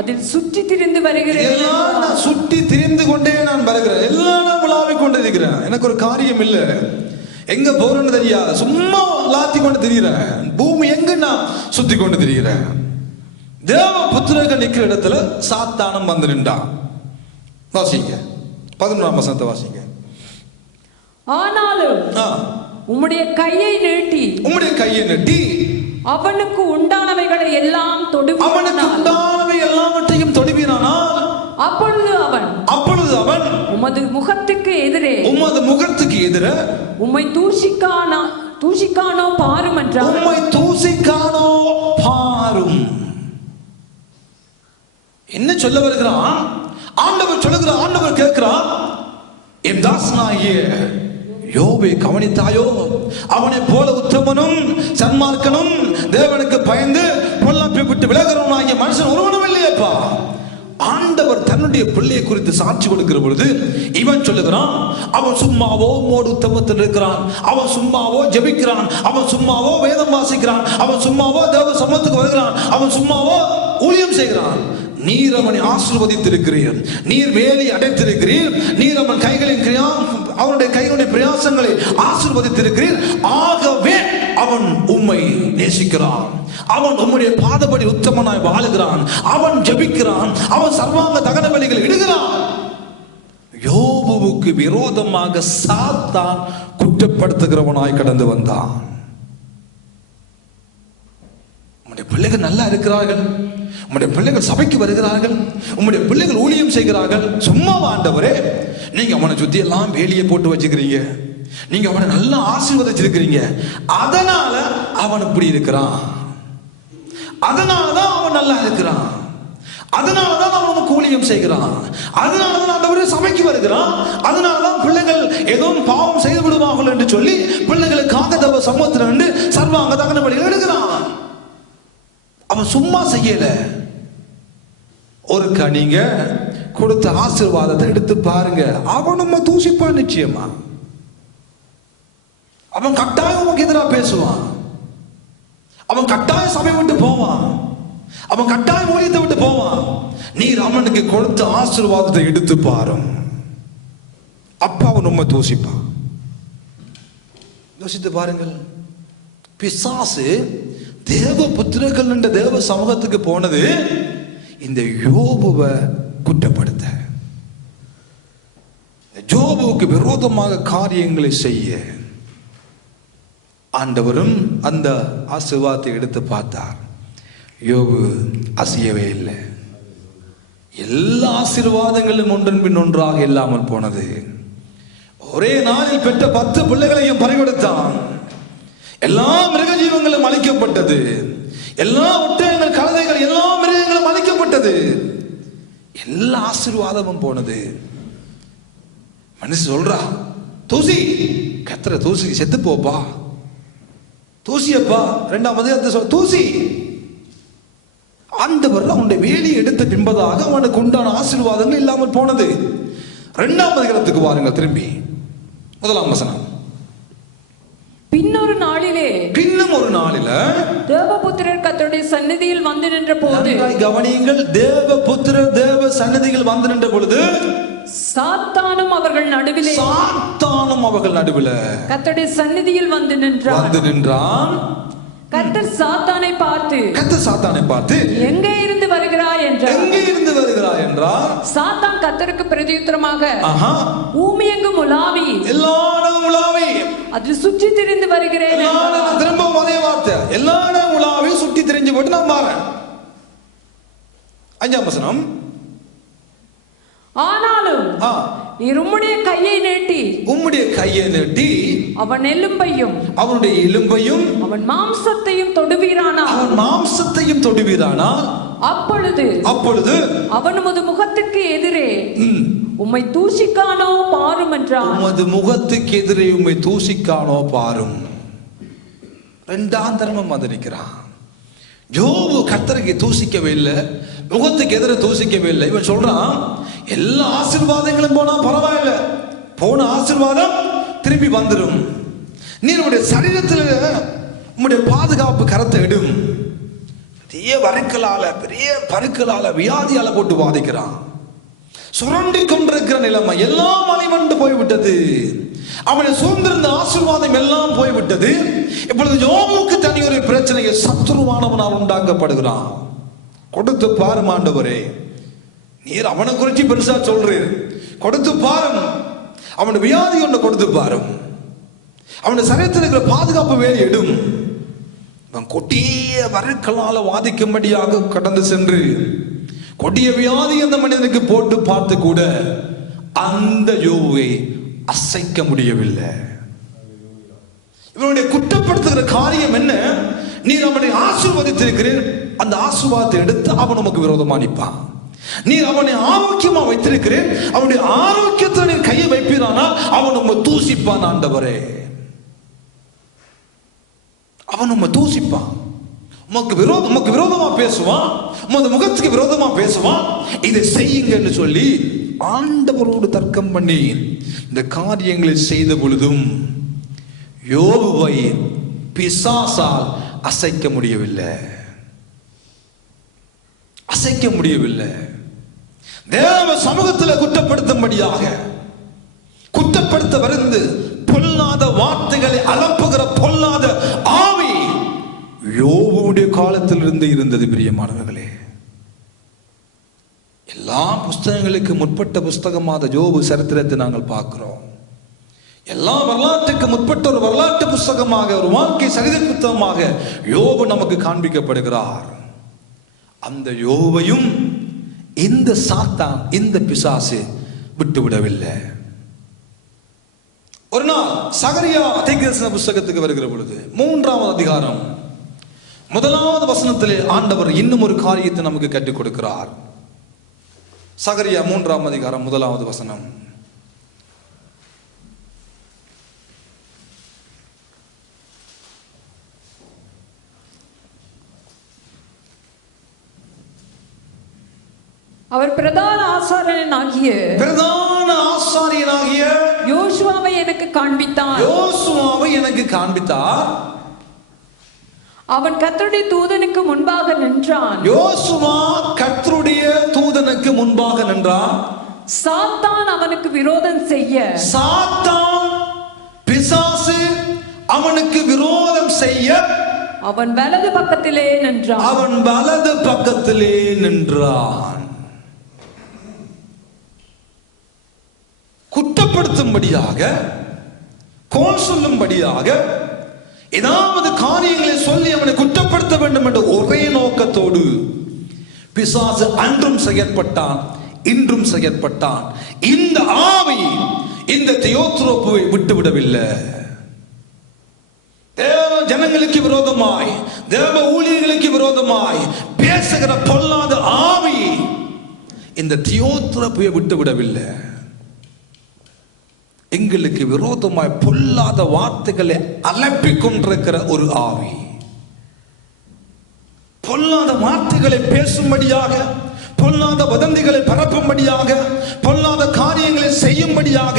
அதில் சுற்றி திரிந்து வருகிறேன். சுற்றி திரிந்து கொண்டே நான் வருகிறேன். எல்லாம் நான் உலாவிக் கொண்டிருக்கிறேன். எனக்கு ஒரு காரியம் இல்ல, எங்க போறேன்னு தெரியாது, சும்மா லாத்தி கொண்டு திரிகிறேன். பூமி எங்க நான் சுத்தி கொண்டு திரிகிறேன். தேவ புத்திரர்கள் நிற்கிற இடத்துல சாத்தானும் வந்து நின்றான். வாசிங்க 11ஆம் வசனத்தை வாசிங்க. ஆனாலும் உம்முடைய கையை நீட்டி அவனுக்கு உண்டானவைகளை எல்லாம் எல்லாவற்றையும் தொடுவினானால் அப்பொழுது அவன் உமது முகத்துக்கு எதிரே உம்மை தூஷிக்கானோ பாரும் என்றார். உம்மை தூஷிக்கானோ பாரும். என்ன சொல்ல வருகிறான்? ஆண்டவர் கேட்கிறான், என் தாசனாகிய யோபை கவனித்தாயோ? அவனை போல உத்தமனும் சன்மார்க்கனும் தேவனுக்கு பயந்து பொல்லாப்பை விட்டு விலகிறவனாகிய மனுஷன் ஒருவனும் இல்லையப்பா. ஆண்டவர் தன்னுடைய பிள்ளையை குறித்து சாட்சி கொடுக்கிற பொழுது இவன் சொல்லுகிறான், அவன் சும்மாவோ மோடு உத்தமத்தில் இருக்கிறான், அவன் சும்மாவோ ஜெபிக்கிறான், அவன் சும்மாவோ வேதம் வாசிக்கிறான், அவன் சும்மாவோ தேவ சமூகத்துக்கு வருகிறான், அவன் சும்மாவோ ஊழியம் செய்கிறான். நீர் அவனை ஆசீர்வதித்திருக்கிறீர், நீர் வேலை அடைத்திருக்கிறீர், நீர் அவன் அவனுடைய கைகளுடைய பிரயாசங்களை ஆசீர்வதித்திருக்கிறீர். ஆகவே அவன் உம்மை நேசிக்கிறான், அவன் உம்முடைய பாதபடி உத்தமனாய் வாழுகிறான், அவன் ஜெபிக்கிறான், அவன் சர்வாங்க தகன பலிகளை இடுகிறான். யோபுவுக்கு விரோதமாக சாத்தான் குற்றப்படுத்துகிறவனாய் கடந்து வந்தான். உம்முடைய பிள்ளைகள் நல்லா இருக்கிறார்கள், உம்முடைய பிள்ளைகள் சபைக்கு வருகிறார்கள், உம்முடைய பிள்ளைகள் ஊழியம் செய்கிறார்கள், சும்மா ஆண்டவரே நீங்க அவனை சுத்தி எல்லாம் வேலியை போட்டு வச்சுக்கிறீங்க, நீங்க அவனை நல்லா ஆசீர்வதிச்சிருக்கிறீங்க, அதனால அவன் இப்படி இருக்கிறான், அதனாலதான் அவன் நல்லா இருக்கிறான், அதனாலதான் அவன் நமக்கு ஊழியம் செய்கிறான், அதனாலதான் ஆண்டவரே சபைக்கு வருகிறான், அதனாலதான் பிள்ளைகள் ஏதோ பாவம் செய்து விடுவார்கள் என்று சொல்லி பிள்ளைகளுக்காக தேவ சமூகத்தில் நின்று சர்வாங்க தகன பலிகள் எடுக்கிறான். அவன் சும்மா செய்யல. ஒரு கனிங்க கொடுத்த ஆசீர்வாதத்தை எடுத்து பாருங்க, அவன் நம்ம தூசிப்பான் நிச்சயமா. அவன் கட்டாயம் உனக்கு எதிராக பேசுவான், அவன் கட்டாயம் சபை விட்டு போவான், அவன் கட்டாயம் ஊழியத்தை விட்டு போவான். நீர் அவனுக்கு கொடுத்த ஆசீர்வாதத்தை எடுத்து பாரும், அப்ப அவன் உண்மை தூசிப்பான். யோசித்து பாருங்கள், பிசாசு தேவ புத்திரர்கள் என்ற தேவ சமூகத்துக்கு போனது இந்த யோபுவை குற்றப்படுத்த, யோபுவுக்கு விரோதமாக காரியங்களை செய்ய. ஆண்டவரும் அந்த ஆசீர்வாதத்தை எடுத்து பார்த்தார், யோபு அசையவே இல்லை. எல்லா ஆசீர்வாதங்களும் ஒன்றன் பின் ஒன்றாக இல்லாமல் போனது. ஒரே நாளில் பெற்ற 10 பிள்ளைகளையும் பறிகொடுத்தான். எல்லா மிருக ஜீவங்களும் அழிக்கப்பட்டது, எல்லா ஒட்டகங்கள் கழுதைகள் எல்லா மிருகங்களும் அழிக்கப்பட்டது, எல்லா ஆசீர்வாதமும் போனது. மனுஷன் சொல்றா, தூசி கத்திர தூசி செத்து போப்பா, தூசியப்பா. 2ஆம் அதிகாரத்தில் தூசி. ஆண்டவர் அவனுடைய வேலியை எடுத்த பின்பதாக அவனுக்கு உண்டான ஆசீர்வாதங்கள் இல்லாமல் போனது. 2ஆம் அதிகாரத்துக்கு வாருங்கள் திரும்பி. 1ஆம் வசனம். பின்னொரு நாளிலே, பின்னும் ஒரு நாளில தேவபுத்திரர் கர்த்தருடைய சந்நிதியில் வந்து நின்ற போது, கவனியுங்கள், தேவபுத்திரர் தேவ சந்நிதியில் வந்து நின்ற பொழுது சாத்தானும் அவர்கள் நடுவிலே, சாத்தானும் அவர்கள் நடுவில் கர்த்தருடைய சந்நிதியில் வந்து நின்றான். கர்த்தர் சாத்தானை பார்த்து எங்கே இருந்து வருகிறாய் என்றார். சாத்தான் கர்த்தருக்கு பிரதியுத்தரமாக, பூமி எங்கும் உலாவி எல்லாரும் உலாவி அதில் சுற்றி திரிந்து வருகிறேன். திரும்பவும் அதே வார்த்தை, எல்லாரும் உலாவி சுற்றி திரிஞ்சு போட்டு நான் மாறேன். 5ஆம் வசனம். ஆனாலும் நீர் உம்முடைய கையை நீட்டி அவன் எலும்பையும் அவனுடைய எலும்பையும் அவன் மாம்சத்தையும் தொடுவீரானால் அப்பொழுது அவன் உமது முகத்துக்கு எதிரே உம்மை தூசிக்கானோ பாரும் என்றான். உமது முகத்துக்கு எதிரே உம்மை தூசிக்கானோ பாரும். 2ஆம் தர்மம் மதனிக்கிறான். யோபு கர்த்தருக்கு தூசிக்கவே இல்லை, முகத்துக்கு எதிர தூசிக்கவே இல்லை. இவன் சொல்றான், எல்லா ஆசீர்வாதங்களும் போனா பரவாயில்ல, போன ஆசீர்வாதம் திரும்பி வந்துடும், நீருடைய சரீரத்தில் உம்முடைய பாதுகாப்பு கரத்தை இடும். பெரிய பருக்களால வியாதியால போட்டு பாதிக்கிறான். சுரண்டி கொண்டிருக்கிற நிலைமை எல்லாம் அலைவண்டு போய்விட்டது. அவனை சூழ்ந்திருந்த ஆசீர்வாதம் எல்லாம் போய்விட்டது. இப்பொழுது யோபுக்கு தனி ஒரு பிரச்சனையை சத்துருவானவனால் உண்டாக்கப்படுகிறான். கொடுத்து பாரும் ஆண்டவரே, நீர் அவனை குறித்து பெருசா சொல்றீர், கொடுத்து பாரும். அவன் வியாதி ஒன்று கொடுத்து பாரும், அவனுடைய சரீரத்தில் இருக்கிற பாதுகாப்பு வேலை எடும். அவன் கொடிய வறுக்களால வாதிக்கும்படியாக கடந்து சென்று கொடிய வியாதி அந்த மனிதனுக்கு போட்டு பார்த்து கூட அந்த யோபுவை அசைக்க முடியவில்லை. இவனுடைய குற்றப்படுத்துகிற காரியம் என்ன? நீர் அவனை ஆசீர்வதித்திருக்கிறீர், அந்த ஆசீர்வாதத்தை எடுத்து அவன் நமக்கு விரோதமா நிற்பான். நீர் அவனை ஆரோக்கியமா வைத்திருக்கிறேன், அவனுடைய ஆரோக்கியத்தில் நீர் கையை வைப்பீரானால் அவன் நம்ம தூசிப்பான். ஆண்டவரே, அவன் நம்ம தூசிப்பான், உமக்கு விரோதமா பேசுவான், உமது முகத்துக்கு விரோதமா பேசுவான். இதை செய்யுங்கன்னு சொல்லி ஆண்டவரோடு தர்க்கம் பண்ணி இந்த காரியங்களை செய்த பொழுதும் யோபுவை பிசாசால் அசைக்க முடியவில்லை. தேவ சமூகத்தில் குற்றப்படுத்தும்படியாக குற்றப்படுத்த வருந்து பொல்லாத வார்த்தைகளை அலப்புகிற பொல்லாத ஆவி யோபுடைய காலத்தில் இருந்தது. பிரியமானவர்களே, எல்லா புஸ்தகங்களுக்கு முற்பட்ட புஸ்தகமாக யோபு சரித்திரத்தை நாங்கள் பார்க்கிறோம். எல்லா வரலாற்றுக்கு முற்பட்ட ஒரு வரலாற்று புஸ்தகமாக, ஒரு வாழ்க்கை சரிதை புத்தகமாக யோபு நமக்கு காண்பிக்கப்படுகிறார். அந்த யோபையும் இந்த சாத்தான், இந்த பிசாசு விட்டுவிடவில்லை. ஒரு நாள் சகரியா தீர்க்கதரிசன புஸ்தகத்துக்கு வருகிற பொழுது 3ஆம் அதிகாரம் 1வது வசனத்திலே ஆண்டவர் இன்னும் ஒரு காரியத்தை நமக்கு கற்றுக் கொடுக்கிறார். சகரியா 3ஆம் அதிகாரம் 1வது வசனம். அவர் பிரதான ஆசாரியனாகிய யோசுவாவை எனக்கு காண்பித்தார். அவன் கர்த்தருடைய தூதனுக்கு முன்பாக நின்றான். யோசுவா கர்த்தருடைய தூதனுக்கு முன்பாக நின்றான். சாத்தான் அவனுக்கு விரோதம் செய்ய, சாத்தான் பிசாசு அவனுக்கு விரோதம் செய்ய அவன் வலது பக்கத்திலே நின்றான். குற்றப்படுத்தும்படியாக, கோல் சொல்லும்படியாக, ஏதாவது காரியங்களை சொல்லி அவனை குற்றப்படுத்த வேண்டும் என்ற ஒரே நோக்கத்தோடு பிசாசு அன்றும் செயற்பட்டான், இன்றும் செயற்பட்டான். இந்த ஆவி இந்த தியோத்திரோப்புவை விட்டுவிடவில்லை. தேவ ஜனங்களுக்கு விரோதமாய், தேவ ஊழியர்களுக்கு விரோதமாய் பேசுகிற பொல்லாத ஆவி இந்த தியோத்திரோப்புவை விட்டுவிடவில்லை. எங்களுக்கு விரோதமாய் பொல்லாத வார்த்தைகளை அலப்பிக் கொண்டிருக்கிற ஒரு ஆவி, பொல்லாத வார்த்தைகளை பேசும்படியாக, பொல்லாத வதந்திகளை பரப்பும்படியாக, பொல்லாத காரியங்களை செய்யும்படியாக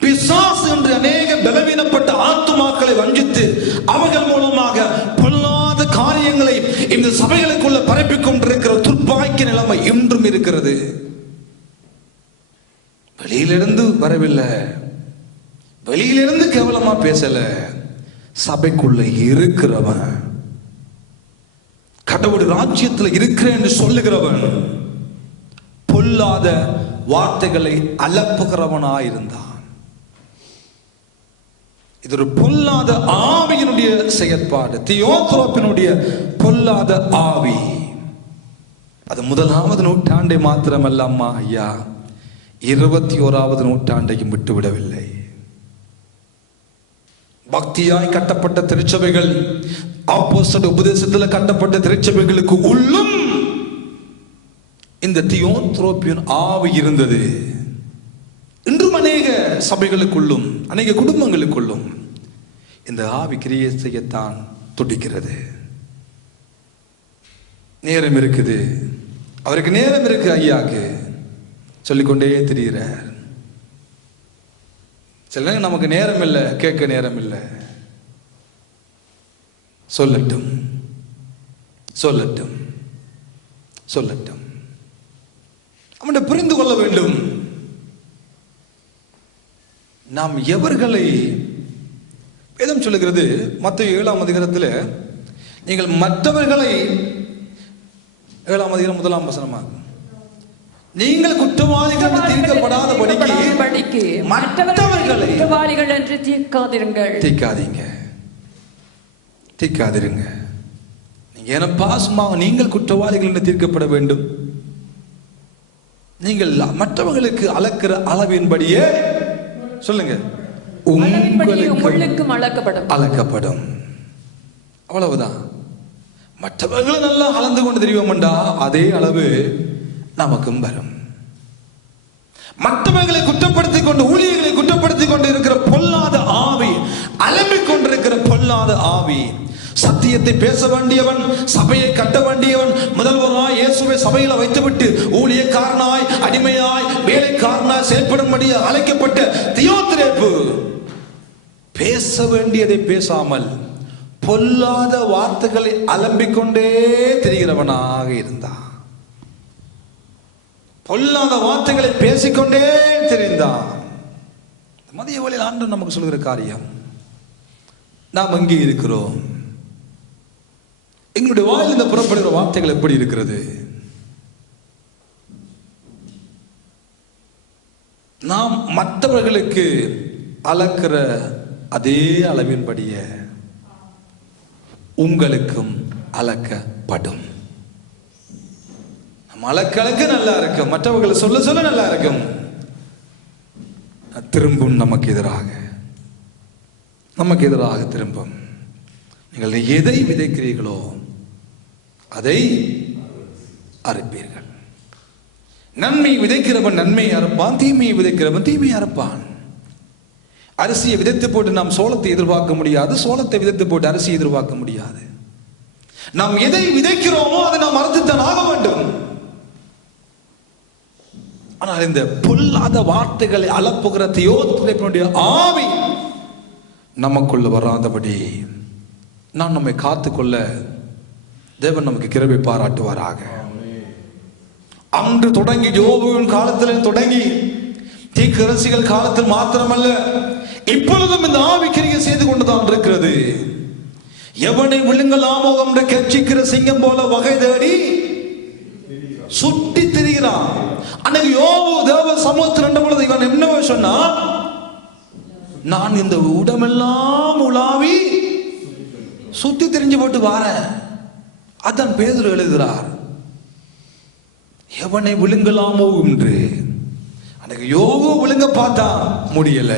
பிசாசு என்று அநேக பலவீனப்பட்ட ஆத்துமாக்களை வஞ்சித்து அவர்கள் மூலமாக பொல்லாத காரியங்களை இந்த சபைகளுக்குள்ள பரப்பிக் கொண்டிருக்கிற துர்பாக்கிய நிலைமை இன்றும் இருக்கிறது. வெளியிலிருந்து வரவில்லை, வெளியிலிருந்து கேவலமா பேசல, சபைக்குள்ள இருக்கிறவன், கடவுள் ராஜ்யத்தில் இருக்கிறேன் என்று சொல்லுகிறவன் பொல்லாத வார்த்தைகளை அலப்புகிறவனாயிருந்தான். இது ஒரு பொல்லாத ஆவியினுடைய செயற்பாடு, தியோத்திரோப்பினுடைய பொல்லாத ஆவி. அது 1வது நூற்றாண்டை மாத்திரமல்ல அம்மா ஐயா, 21வது நூற்றாண்டையும் விட்டுவிடவில்லை. பக்தியாய் கட்டப்பட்ட திருச்சபைகள், அப்போஸ்தலர் உபதேசத்தில் கட்டப்பட்ட திருச்சபைகளுக்கு உள்ளும் இந்த தியோத்திரோப்பியன் ஆவி இருந்தது. இன்றும் அநேக சபைகளுக்குள்ளும், அநேக குடும்பங்களுக்குள்ளும் இந்த ஆவி கிரியை செய்யத்தான் துடிக்கிறது. நேரம் இருக்குது, அவருக்கு நேரம் இருக்கு, ஐயாக்கு சொல்லிக்கொண்டே திரிகிறார். சில நேரம் நமக்கு நேரம் இல்லை, கேட்க நேரம் இல்லை. சொல்லட்டும் சொல்லட்டும் சொல்லட்டும். அவனை புரிந்து கொள்ள வேண்டும். நாம் எவர்களை, வேதம் சொல்லுகிறது மத்தேயு 7ஆம் அதிகாரத்தில், நீங்கள் மற்றவர்களை, 7ஆம் அதிகாரம் 1ஆம் வசனமாக, நீங்கள் குற்றவாளிகள் தீர்க்கப்படாதபடிக்கு மற்றவர்களை குற்றவாளிகள் என்று தீர்க்காதிருங்க. நீங்க என்னப்பா சும்மா, நீங்கள் குற்றவாளிகள் என்று தீர்க்கப்பட வேண்டும். நீங்கள் மற்றவர்களுக்கு அளக்கிற அளவின்படியே சொல்லுங்க, உங்களுக்கு அளக்கப்படும். அவ்வளவுதான். மற்றவர்களை நல்லா அளந்து கொண்டு தெரிவோம்டா, அதே அளவு நமக்கும் வரும். மற்றவர்களை குற்றப்படுத்திக் கொண்டு, ஊழியர்களை குற்றப்படுத்திக் கொண்டு இருக்கிற பொல்லாத ஆவி, அலம்பிக் கொண்டிருக்கிற பொல்லாத ஆவி, சத்தியத்தை பேச வேண்டியவன், சபையை கட்ட வேண்டியவன், முதல்வராய் இயேசுவை சபையில வைத்துவிட்டு ஊழியக்காரனாய், அடிமையாய், வேலைக்காரனாய் செயல்படும்படி அழைக்கப்பட்ட தியோத்திரேப்பு பேச வேண்டியதை பேசாமல் பொல்லாத வார்த்தைகளை அலம்பிக் கொண்டே திரிகிறவனாக இருந்தான். பொல்லாத வார்த்தைகளை பேசிக்கொண்டே தெரிந்தான். மதிய வேளையில் ஆண்டவர் நமக்கு சொல்கிற காரியம், நாம் எங்கே இருக்கிறோம்? எங்களுடைய வாயில் இந்த புறப்படுகிற வார்த்தைகள் எப்படி இருக்கிறது? நாம் மற்றவர்களுக்கு அளக்கிற அதே அளவின்படியே உங்களுக்கும் அளக்கப்படும். நம்ம அளக்க நல்லா இருக்கும், மற்றவர்களை சொல்ல சொல்ல நல்லா இருக்கும், திரும்பும் நமக்கு எதிராக திரும்பும். நீங்கள் எதை விதைக்கிறீர்களோ அதை அறுப்பீர்கள். நன்மை விதைக்கிறவன் நன்மையை அறுப்பான், தீமையை விதைக்கிறவன் தீமையை அறுப்பான். அரிசியை விதைத்து போட்டு நாம் சோளத்தை எதிர்பார்க்க முடியாது, சோளத்தை விதைத்து போட்டு அரிசியை எதிர்பார்க்க முடியாது. நாம் எதை விதைக்கிறோமோ அதை நாம் அறுத்துத்தான் ஆக வேண்டும். ஆனால் இந்த பொல்லாத வார்த்தைகளை அளப்புகிற தியோத்திரனுடைய ஆவி நமக்குள்ள வராதபடி நாம் நம்மை காத்துக்கொள்ள தேவன் நமக்கு கிருபை பாராட்டுவாராக. அன்று தொடங்கி யோபுவின் காலத்தில் தொடங்கி தீர்க்கதரிசிகள் காலத்தில் மாத்திரமல்ல, இப்பொழுதும் இந்த ஆவி கிரியை செய்து கொண்டுதான் இருக்கிறது. எவனை விழுங்கலாமோ என்று கெர்ச்சிக்கிற சிங்கம் போல வகை தேடி சுட்டி திரிகிறான். அன்னைக்கு யோபு தேவ சமூகத்தில் நின்ற பொழுது இவன் என்னவோ சொன்னா, நான் இந்த உடமெல்லாம் உலாவி சுத்தி திரிஞ்சு போட்டு வாரேன். அதான் பேதுரு எழுதுகிறார், எவனை விழுங்கலாமோ என்று. அன்னைக்கு யோபு விழுங்க பார்த்தா முடியல.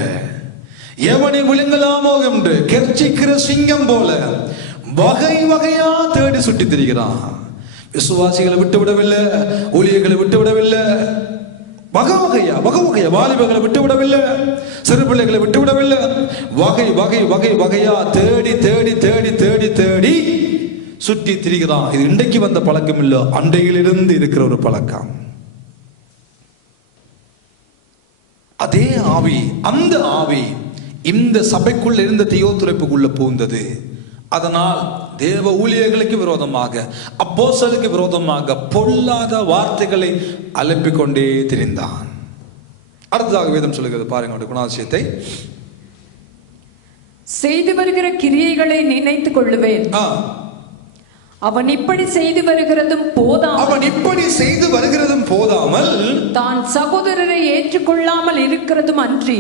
எவனை விழுங்கலாமோ என்று கெர்ச்சிக்கிற சிங்கம் போல வகை வகையா தேடி சுட்டி திரிகிறான். விசுவாசிகளை விட்டு விடவில்லை, ஊழியர்களை விட்டு விடவில்லை, வகை வகையா வாலிபர்களை விட்டு விடவில்லை, சிறு பிள்ளைகளை விட்டு விடவில்லை, வகையா தேடி தேடி தேடி தேடி தேடி சுற்றி திரிகிறான். இது இன்றைக்கு வந்த பழக்கம் இல்லை, அண்டையிலிருந்து இருக்கிற ஒரு பழக்கம். அதே ஆவி, அந்த ஆவி இந்த சபைக்குள்ள இருந்த தியோத்திரப்புக்குள்ள புகுந்தது. அதனால் தேவ ஊழியர்களுக்கு விரோதமாக, அப்போஸ்தலருக்கு விரோதமாக பொல்லாத வார்த்தைகளை அலப்பிக் கொண்டே திரிந்தான். அடுத்ததாக வேதம் சொல்லுகிறது பாருங்க குணாதிசயத்தை. செய்து வருகிற கிரியைகளை நினைத்துக் கொள்ளுவேன். அவன் இப்படி செய்து வருகிறதும் போதாமல் தான் சகோதரரை ஏற்றுக்கொள்ளாமல் இருக்கிறதும் அன்றி,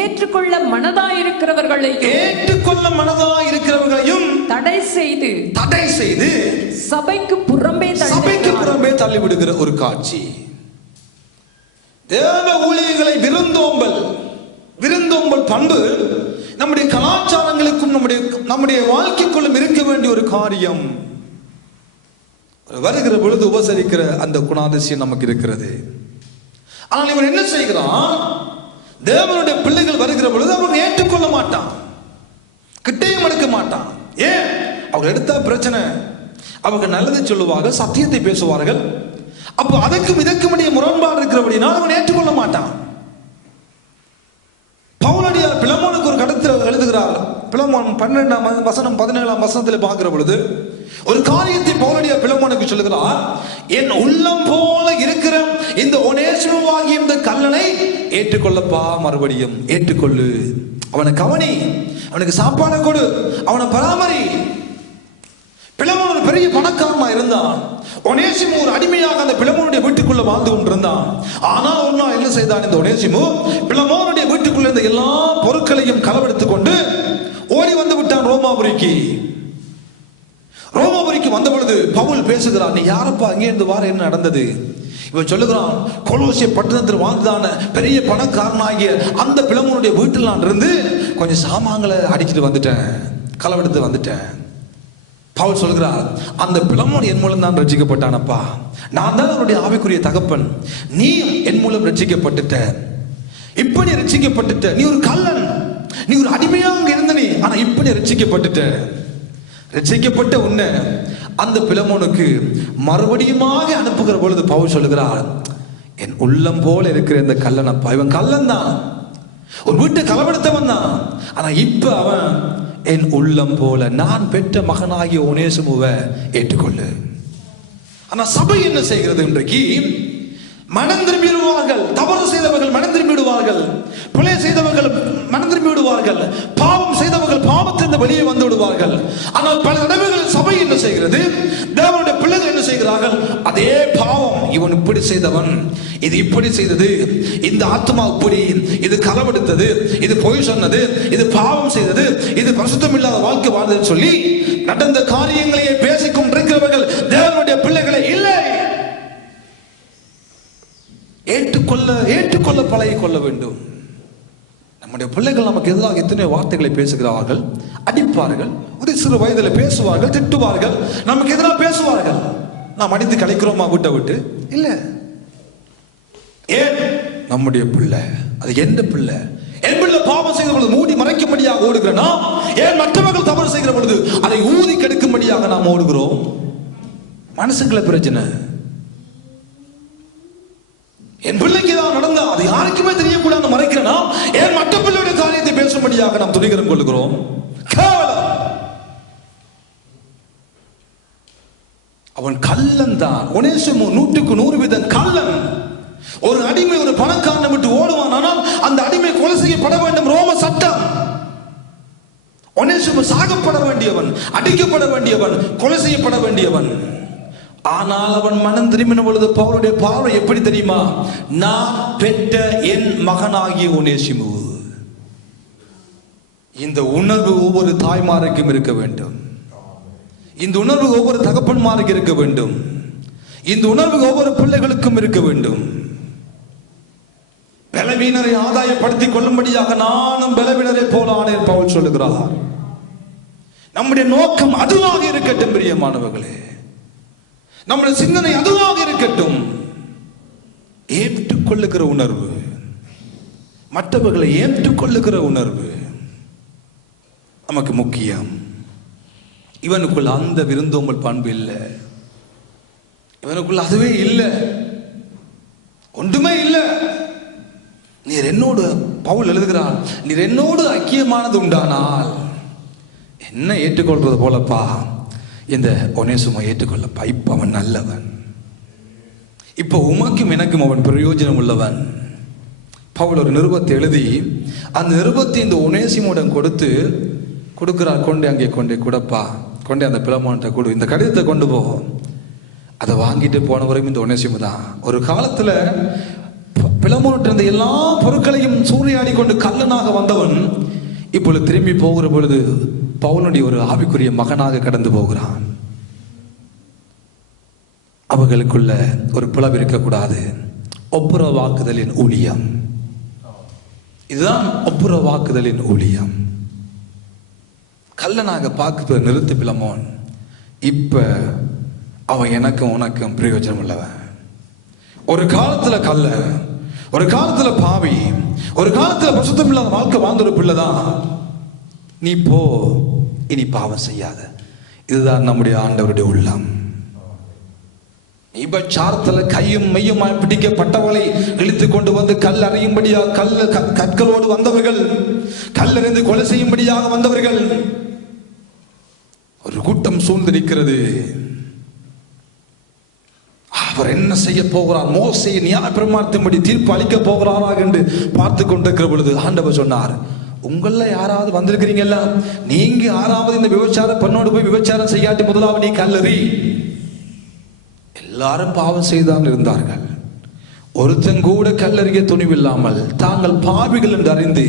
ஏற்றுக்கொள்ள மனதாயிருக்கிறவர்களையும் தடை செய்து சபைக்கு புறம்பே தள்ளிவிடுகிற ஒரு காட்சி. தேவ ஊழியர்களை விருந்தோம்பல் பண்பு நம்முடைய கலாச்சாரங்களுக்கும் நம்முடைய வாழ்க்கைக்குள்ளும் இருக்க வேண்டிய ஒரு காரியம். வருகிற பொழுது உபசரிக்கிற அந்த குணாதிசயம் நமக்கு இருக்கிறது. ஆனால் இவன் என்ன செய்கிறான்? தேவனுடைய பிள்ளைகள் வருகிற பொழுது அவர்கள் ஏற்றுக்கொள்ள மாட்டான், கிட்டையும் எடுக்க மாட்டான். ஏன்? அவங்க எடுத்தா பிரச்சனை. அவங்க நல்லதை சொல்லுவார்கள், சத்தியத்தை பேசுவார்கள். அப்போ அதற்கும் இதற்கும் இடையே முரண்பாடு இருக்கிறபடினால் அவன் ஏற்றுக்கொள்ள மாட்டான். பவுலடியார் பிலமோனுக்கு ஒரு கடத்தில் எழுதுகிறார். பிலமோன் 12ஆம் வசனம் 17ஆம் வசனத்தில் பார்க்கிற பொழுது ஒரு காரியத்தை பவுலடியார் பிலமோனுக்கு சொல்லுகிறார். என் உள்ளம் போல இருக்கிற இந்த ஒனேசிமுவாகிய இந்த கல்லனை ஏற்றுக்கொள்ளப்பா, மறுபடியும் ஏற்றுக்கொள்ளு. அவனை கவனி, அவனுக்கு சாப்பாடு கொடு, அவனை பராமரி. பிலமோன் ஒரு பெரிய பணக்காரனா இருந்தான். ஒனேசிமு ஒரு அடிமையாக அந்த பிலமோனுடைய வீட்டுக்குள்ள வாழ்ந்து கொண்டிருந்தான். ஆனால் ஒரு நாள் என்ன செய்தான்? இந்த ஒனேசிமு பிலமோனுடைய வீட்டுக்குள்ள இருந்த எல்லா பொருட்களையும் களவெடுத்துக் கொண்டு ஓடி வந்து விட்டான் ரோமாபுரிக்கு. வந்த பொழுது பவுல் பேசுகிறான், நீ யாரப்பா அங்கே இருந்து வார, என்ன நடந்தது? இவன் சொல்லுகிறான், கொலோசிய பட்டணத்தில் வாழ்ந்தான பெரிய பணக்காரனாகிய அந்த பிலமோனுடைய வீட்டில் நான் இருந்து கொஞ்சம் சாமான்களை அடிச்சுட்டு வந்துட்டேன், களவெடுத்து வந்துட்டேன். பவுல் சொல்கிறார், அந்த பிலமோன் என் மூலம் தான் ரட்சிக்கப்பட்டானப்பா, நான் தான் அவருடைய ஆவிக்குரிய தகப்பன், நீ என் மூலம் ரட்சிக்கப்பட்டுட்ட. இப்படி ரட்சிக்கப்பட்டுட்ட, நீ ஒரு கள்ளன், நீ ஒரு அடிமையாக இருந்த நீ, ஆனா இப்படி ரட்சிக்கப்பட்டுட்ட. ரட்சிக்கப்பட்ட உன்னை அந்த பிலமோனுக்கு மறுபடியுமாக அனுப்புகிற பொழுது பவுல் சொல்லுகிறார், என் உள்ளம் போல இருக்கிற இந்த கல்லனப்பா. இவன் கல்லன் தான், ஒரு வீட்டை களவெடுத்தவன் தான், ஆனா இப்ப அவன் என் உள்ளம் போல, நான் பெற்ற மகனாகிய ஒனேசிமுவை ஏற்றுக்கொள்ளு. ஆனா சபை என்ன செய்கிறது? இன்றைக்கு மனம் திரும்பி விடுவார்கள், தவறு செய்தவர்கள் மனம் திரும்பி விடுவார்கள், பிழை செய்தவர்கள் மனம் திரும்பி விடுவார்கள், பாவம் செய்தவர்கள் பாவத்திலிருந்து வெளியே வந்து விடுவார்கள். ஆனால் பல தடவைகள் சபை என்ன செய்கிறது? தேவனுடைய பிள்ளைகள் என்ன செய்கிறது? செய்கிறார்கள். அதே பாவம், இவன் இப்படி செய்தவன், இது இப்படி செய்தது, இந்த ஆத்மா இப்படி, இது களவெடுத்தது, இது பொய் சொன்னது, இது பாவம் செய்தது, இது பரிசுத்தம் இல்லாத வாழ்க்கை வாழ்ந்ததுன்னு சொல்லி நடந்த காரியங்களையே பேசிக் கொண்டிருக்கிறவர்கள் தேவனுடைய பிள்ளைகளை இல்லை. ஏற்றுக்கொள்ள பழகிக் கொள்ள வேண்டும். நம்முடைய பிள்ளைகள் நமக்கு எதிராக எத்தனை வார்த்தைகளை பேசுகிறார்கள், அடிப்பார்கள், ஒரு சிறு வயதில் பேசுவார்கள், திட்டுவார்கள், நமக்கு எதிராக பேசுவார்கள். நாம் அடித்து கலைக்கிறோமா விட்ட விட்டு? இல்ல. ஏன்? நம்முடைய பிள்ளை, அது எந்த பிள்ளை? என் பிள்ளை பாவம் செய்கிற பொழுது மூடி மறைக்கும்படியாக ஓடுகிறோம். ஏன் மற்றவர்கள் தவறு செய்கிற பொழுது அதை ஊதி கெடுக்கும்படியாக நாம் ஓடுகிறோம்? மனசுக்குள்ள பிரச்சனை. என் பிள்ளைக்கு தான் நடந்தா அது யாருக்குமே தெரியக்கூடாது மறைக்கிறனா? ஏன் மற்ற பிள்ளையுடைய காரியத்தை பேசும்படியாக நாம் துணிகரம் கொள்கிறோம்? அவன் கள்ளன் தான். ஒனேசிமு 100% கள்ளன். ஒரு அடிமை ஒரு பணக்காரனை விட்டு ஓடுவான், ஆனால் அந்த அடிமை கொலை செய்யப்பட வேண்டும், ரோம சட்டம். ஒனேசிமு சாகப்பட வேண்டியவன், அடிக்கப்பட வேண்டியவன், கொலை செய்யப்பட வேண்டியவன். ஆனால் அவன் மனம் திரும்பின பொழுது பவுலுடைய பார்வை எப்படி தெரியுமா? நான் பெற்ற என் மகனாகிய ஒனேசிமு. இந்த உணர்வு ஒவ்வொரு தாய்மாருக்கும் இருக்க வேண்டும். இந்த உணர்வு ஒவ்வொரு தகப்பன்மாருக்கு இருக்க வேண்டும். இந்த உணர்வு ஒவ்வொரு பிள்ளைகளுக்கும் இருக்க வேண்டும். பலவீனரை ஆதாயப்படுத்திக் கொள்ளும்படியாக நானும் பலவீனரை போல ஆனேன் பவுல் சொல்லுகிறார். நம்முடைய நோக்கம் அதுவாக இருக்கட்டும் பிரியமானவர்களே. நம்முடைய சிந்தனை அதுவாக இருக்கட்டும். ஏற்றுக்கொள்ளுகிற உணர்வு, மற்றவர்களை ஏற்றுக்கொள்ளுகிற உணர்வு நமக்கு முக்கியம். இவனுக்குள்ள அந்த விருந்தோம்பல் பண்பு இல்லை, இவனுக்குள்ள அதுவே இல்லை, ஒன்றுமே இல்லை. நீர் என்னோடு, பவுல் எழுதுகிறான், நீர் என்னோடு ஐக்கியமானது உண்டானால் என்ன ஏற்றுக்கொள்றது போலப்பா இந்த ஒனேசிமை ஏற்றுக்கொள்ளப்பா. இப்ப அவன் நல்லவன், இப்ப உமக்கும் எனக்கும் அவன் பிரயோஜனம் உள்ளவன். பவுல் ஒரு நிருபத்தை எழுதி அந்த நிருபத்தை இந்த ஒனேசிமுடன் கொடுக்கிறார். கொண்டு அங்கே கொடுப்பா, கொண்டு அந்த பிலமோன்ட்ட கொடு, இந்த கடிதத்தை கொண்டு போ. அதை வாங்கிட்டு போனவரையும் இந்த ஒனேசிமு தான். ஒரு காலத்துல பிலமோன்ட்ட இருந்த எல்லா பொருட்களையும் சூறையாடி கொண்டு கல்லனாக வந்தவன் இப்பொழுது திரும்பி போகிற பொழுது பவுலுடைய ஒரு ஆவிக்குரிய மகனாக கடந்து போகிறான். அவர்களுக்குள்ள ஒரு பிளவு இருக்கக்கூடாது. ஒப்புரவாக்குதலின் ஊழியம், இதுதான் ஒப்புரவாக்குதலின் ஊழியம். கல்லனாக பார்க்க நிறுத்து பிலமோன். இப்ப அவன் எனக்கும் உனக்கும் பிரயோஜனம் உள்ளவன். ஒரு காலத்துல கல்ல, ஒரு காலத்துல பாவி, ஒரு காலத்துல பரிசுத்தம் இல்லாத வாழ்க்கை வாழ்ந்த ஒரு பிள்ளைதான். நீ போ, இனி பாவம் செய்யாத. இதுதான் நம்முடைய ஆண்டவருடைய உள்ளம். விபச்சாரத்துல கையும் மையுமாய் பிடிக்கப்பட்டவளை இழுத்து கொண்டு வந்து கல் அறியும்படியாக கற்களோடு வந்தவர்கள், கல்லறிந்து கொலை செய்யும்படியாக வந்தவர்கள். ஒரு கூட்டம் சூழ்ந்து நிற்கிறது. அவர் என்ன செய்ய போகிறார்? மோசேயை நியாய பிரமாணத்தின்படி தீர்ப்பு அளிக்க போகிறாரா என்று பார்த்து கொண்டிருக்கிற பொழுது ஆண்டவர் சொன்னார், உங்கள யாராவது வந்திருக்கிறீங்கல்ல, நீங்க யாராவது இந்த விபச்சார பெண்ணோடு போய் விபச்சாரம் செய்யாட்டி முதலாவது நீ கல்லறி. எல்லாரும் பாவம் செய்தான் இருந்தார்கள். ஒருத்தன் கூட கல்லறிய துணிவில்லாமல் தாங்கள் பாவிகள் என்று அறிந்து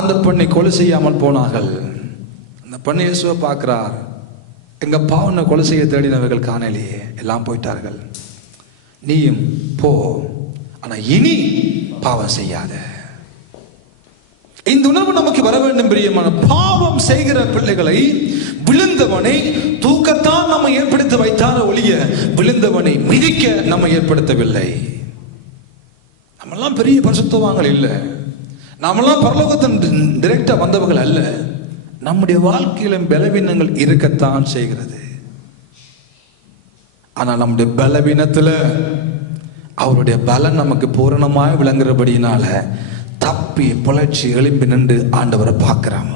அந்த பெண்ணை கொலை செய்யாமல் போனார்கள். அந்த பெண் இயேசுவை பார்க்கிறார். எங்க பாவனை கொலை செய்ய தேடினவர்கள் காணலையே, எல்லாம் போயிட்டார்கள். நீயும் போ, ஆனா இனி பாவம் செய்யாத. இந்த உணர்வு நமக்கு வர வேண்டும் பிரியமான. பாவம் செய்கிற பிள்ளைகளை, விழுந்தவனை தூக்கத்தான் நம்ம ஏற்படுத்தி வைத்தார ஒழிய விழுந்தவனை மிதிக்க நம்ம ஏற்படுத்தவில்லை. நம்மெல்லாம் பெரிய பரிசுத்தவான்கள் இல்லை, நாமெல்லாம் பரலோகத்தின் டைரக்டா வந்தவர்கள் அல்ல. நம்முடைய வாழ்க்கையிலும் பலவீனங்கள் இருக்கத்தான் செய்கிறது. ஆனால் நம்முடைய பலவீனத்துல அவருடைய பலன் நமக்கு பூரணமாய் விளங்குறபடினால தப்பி புலர்ச்சி எழும்பி நின்று ஆண்டவரை பார்க்கிறான்.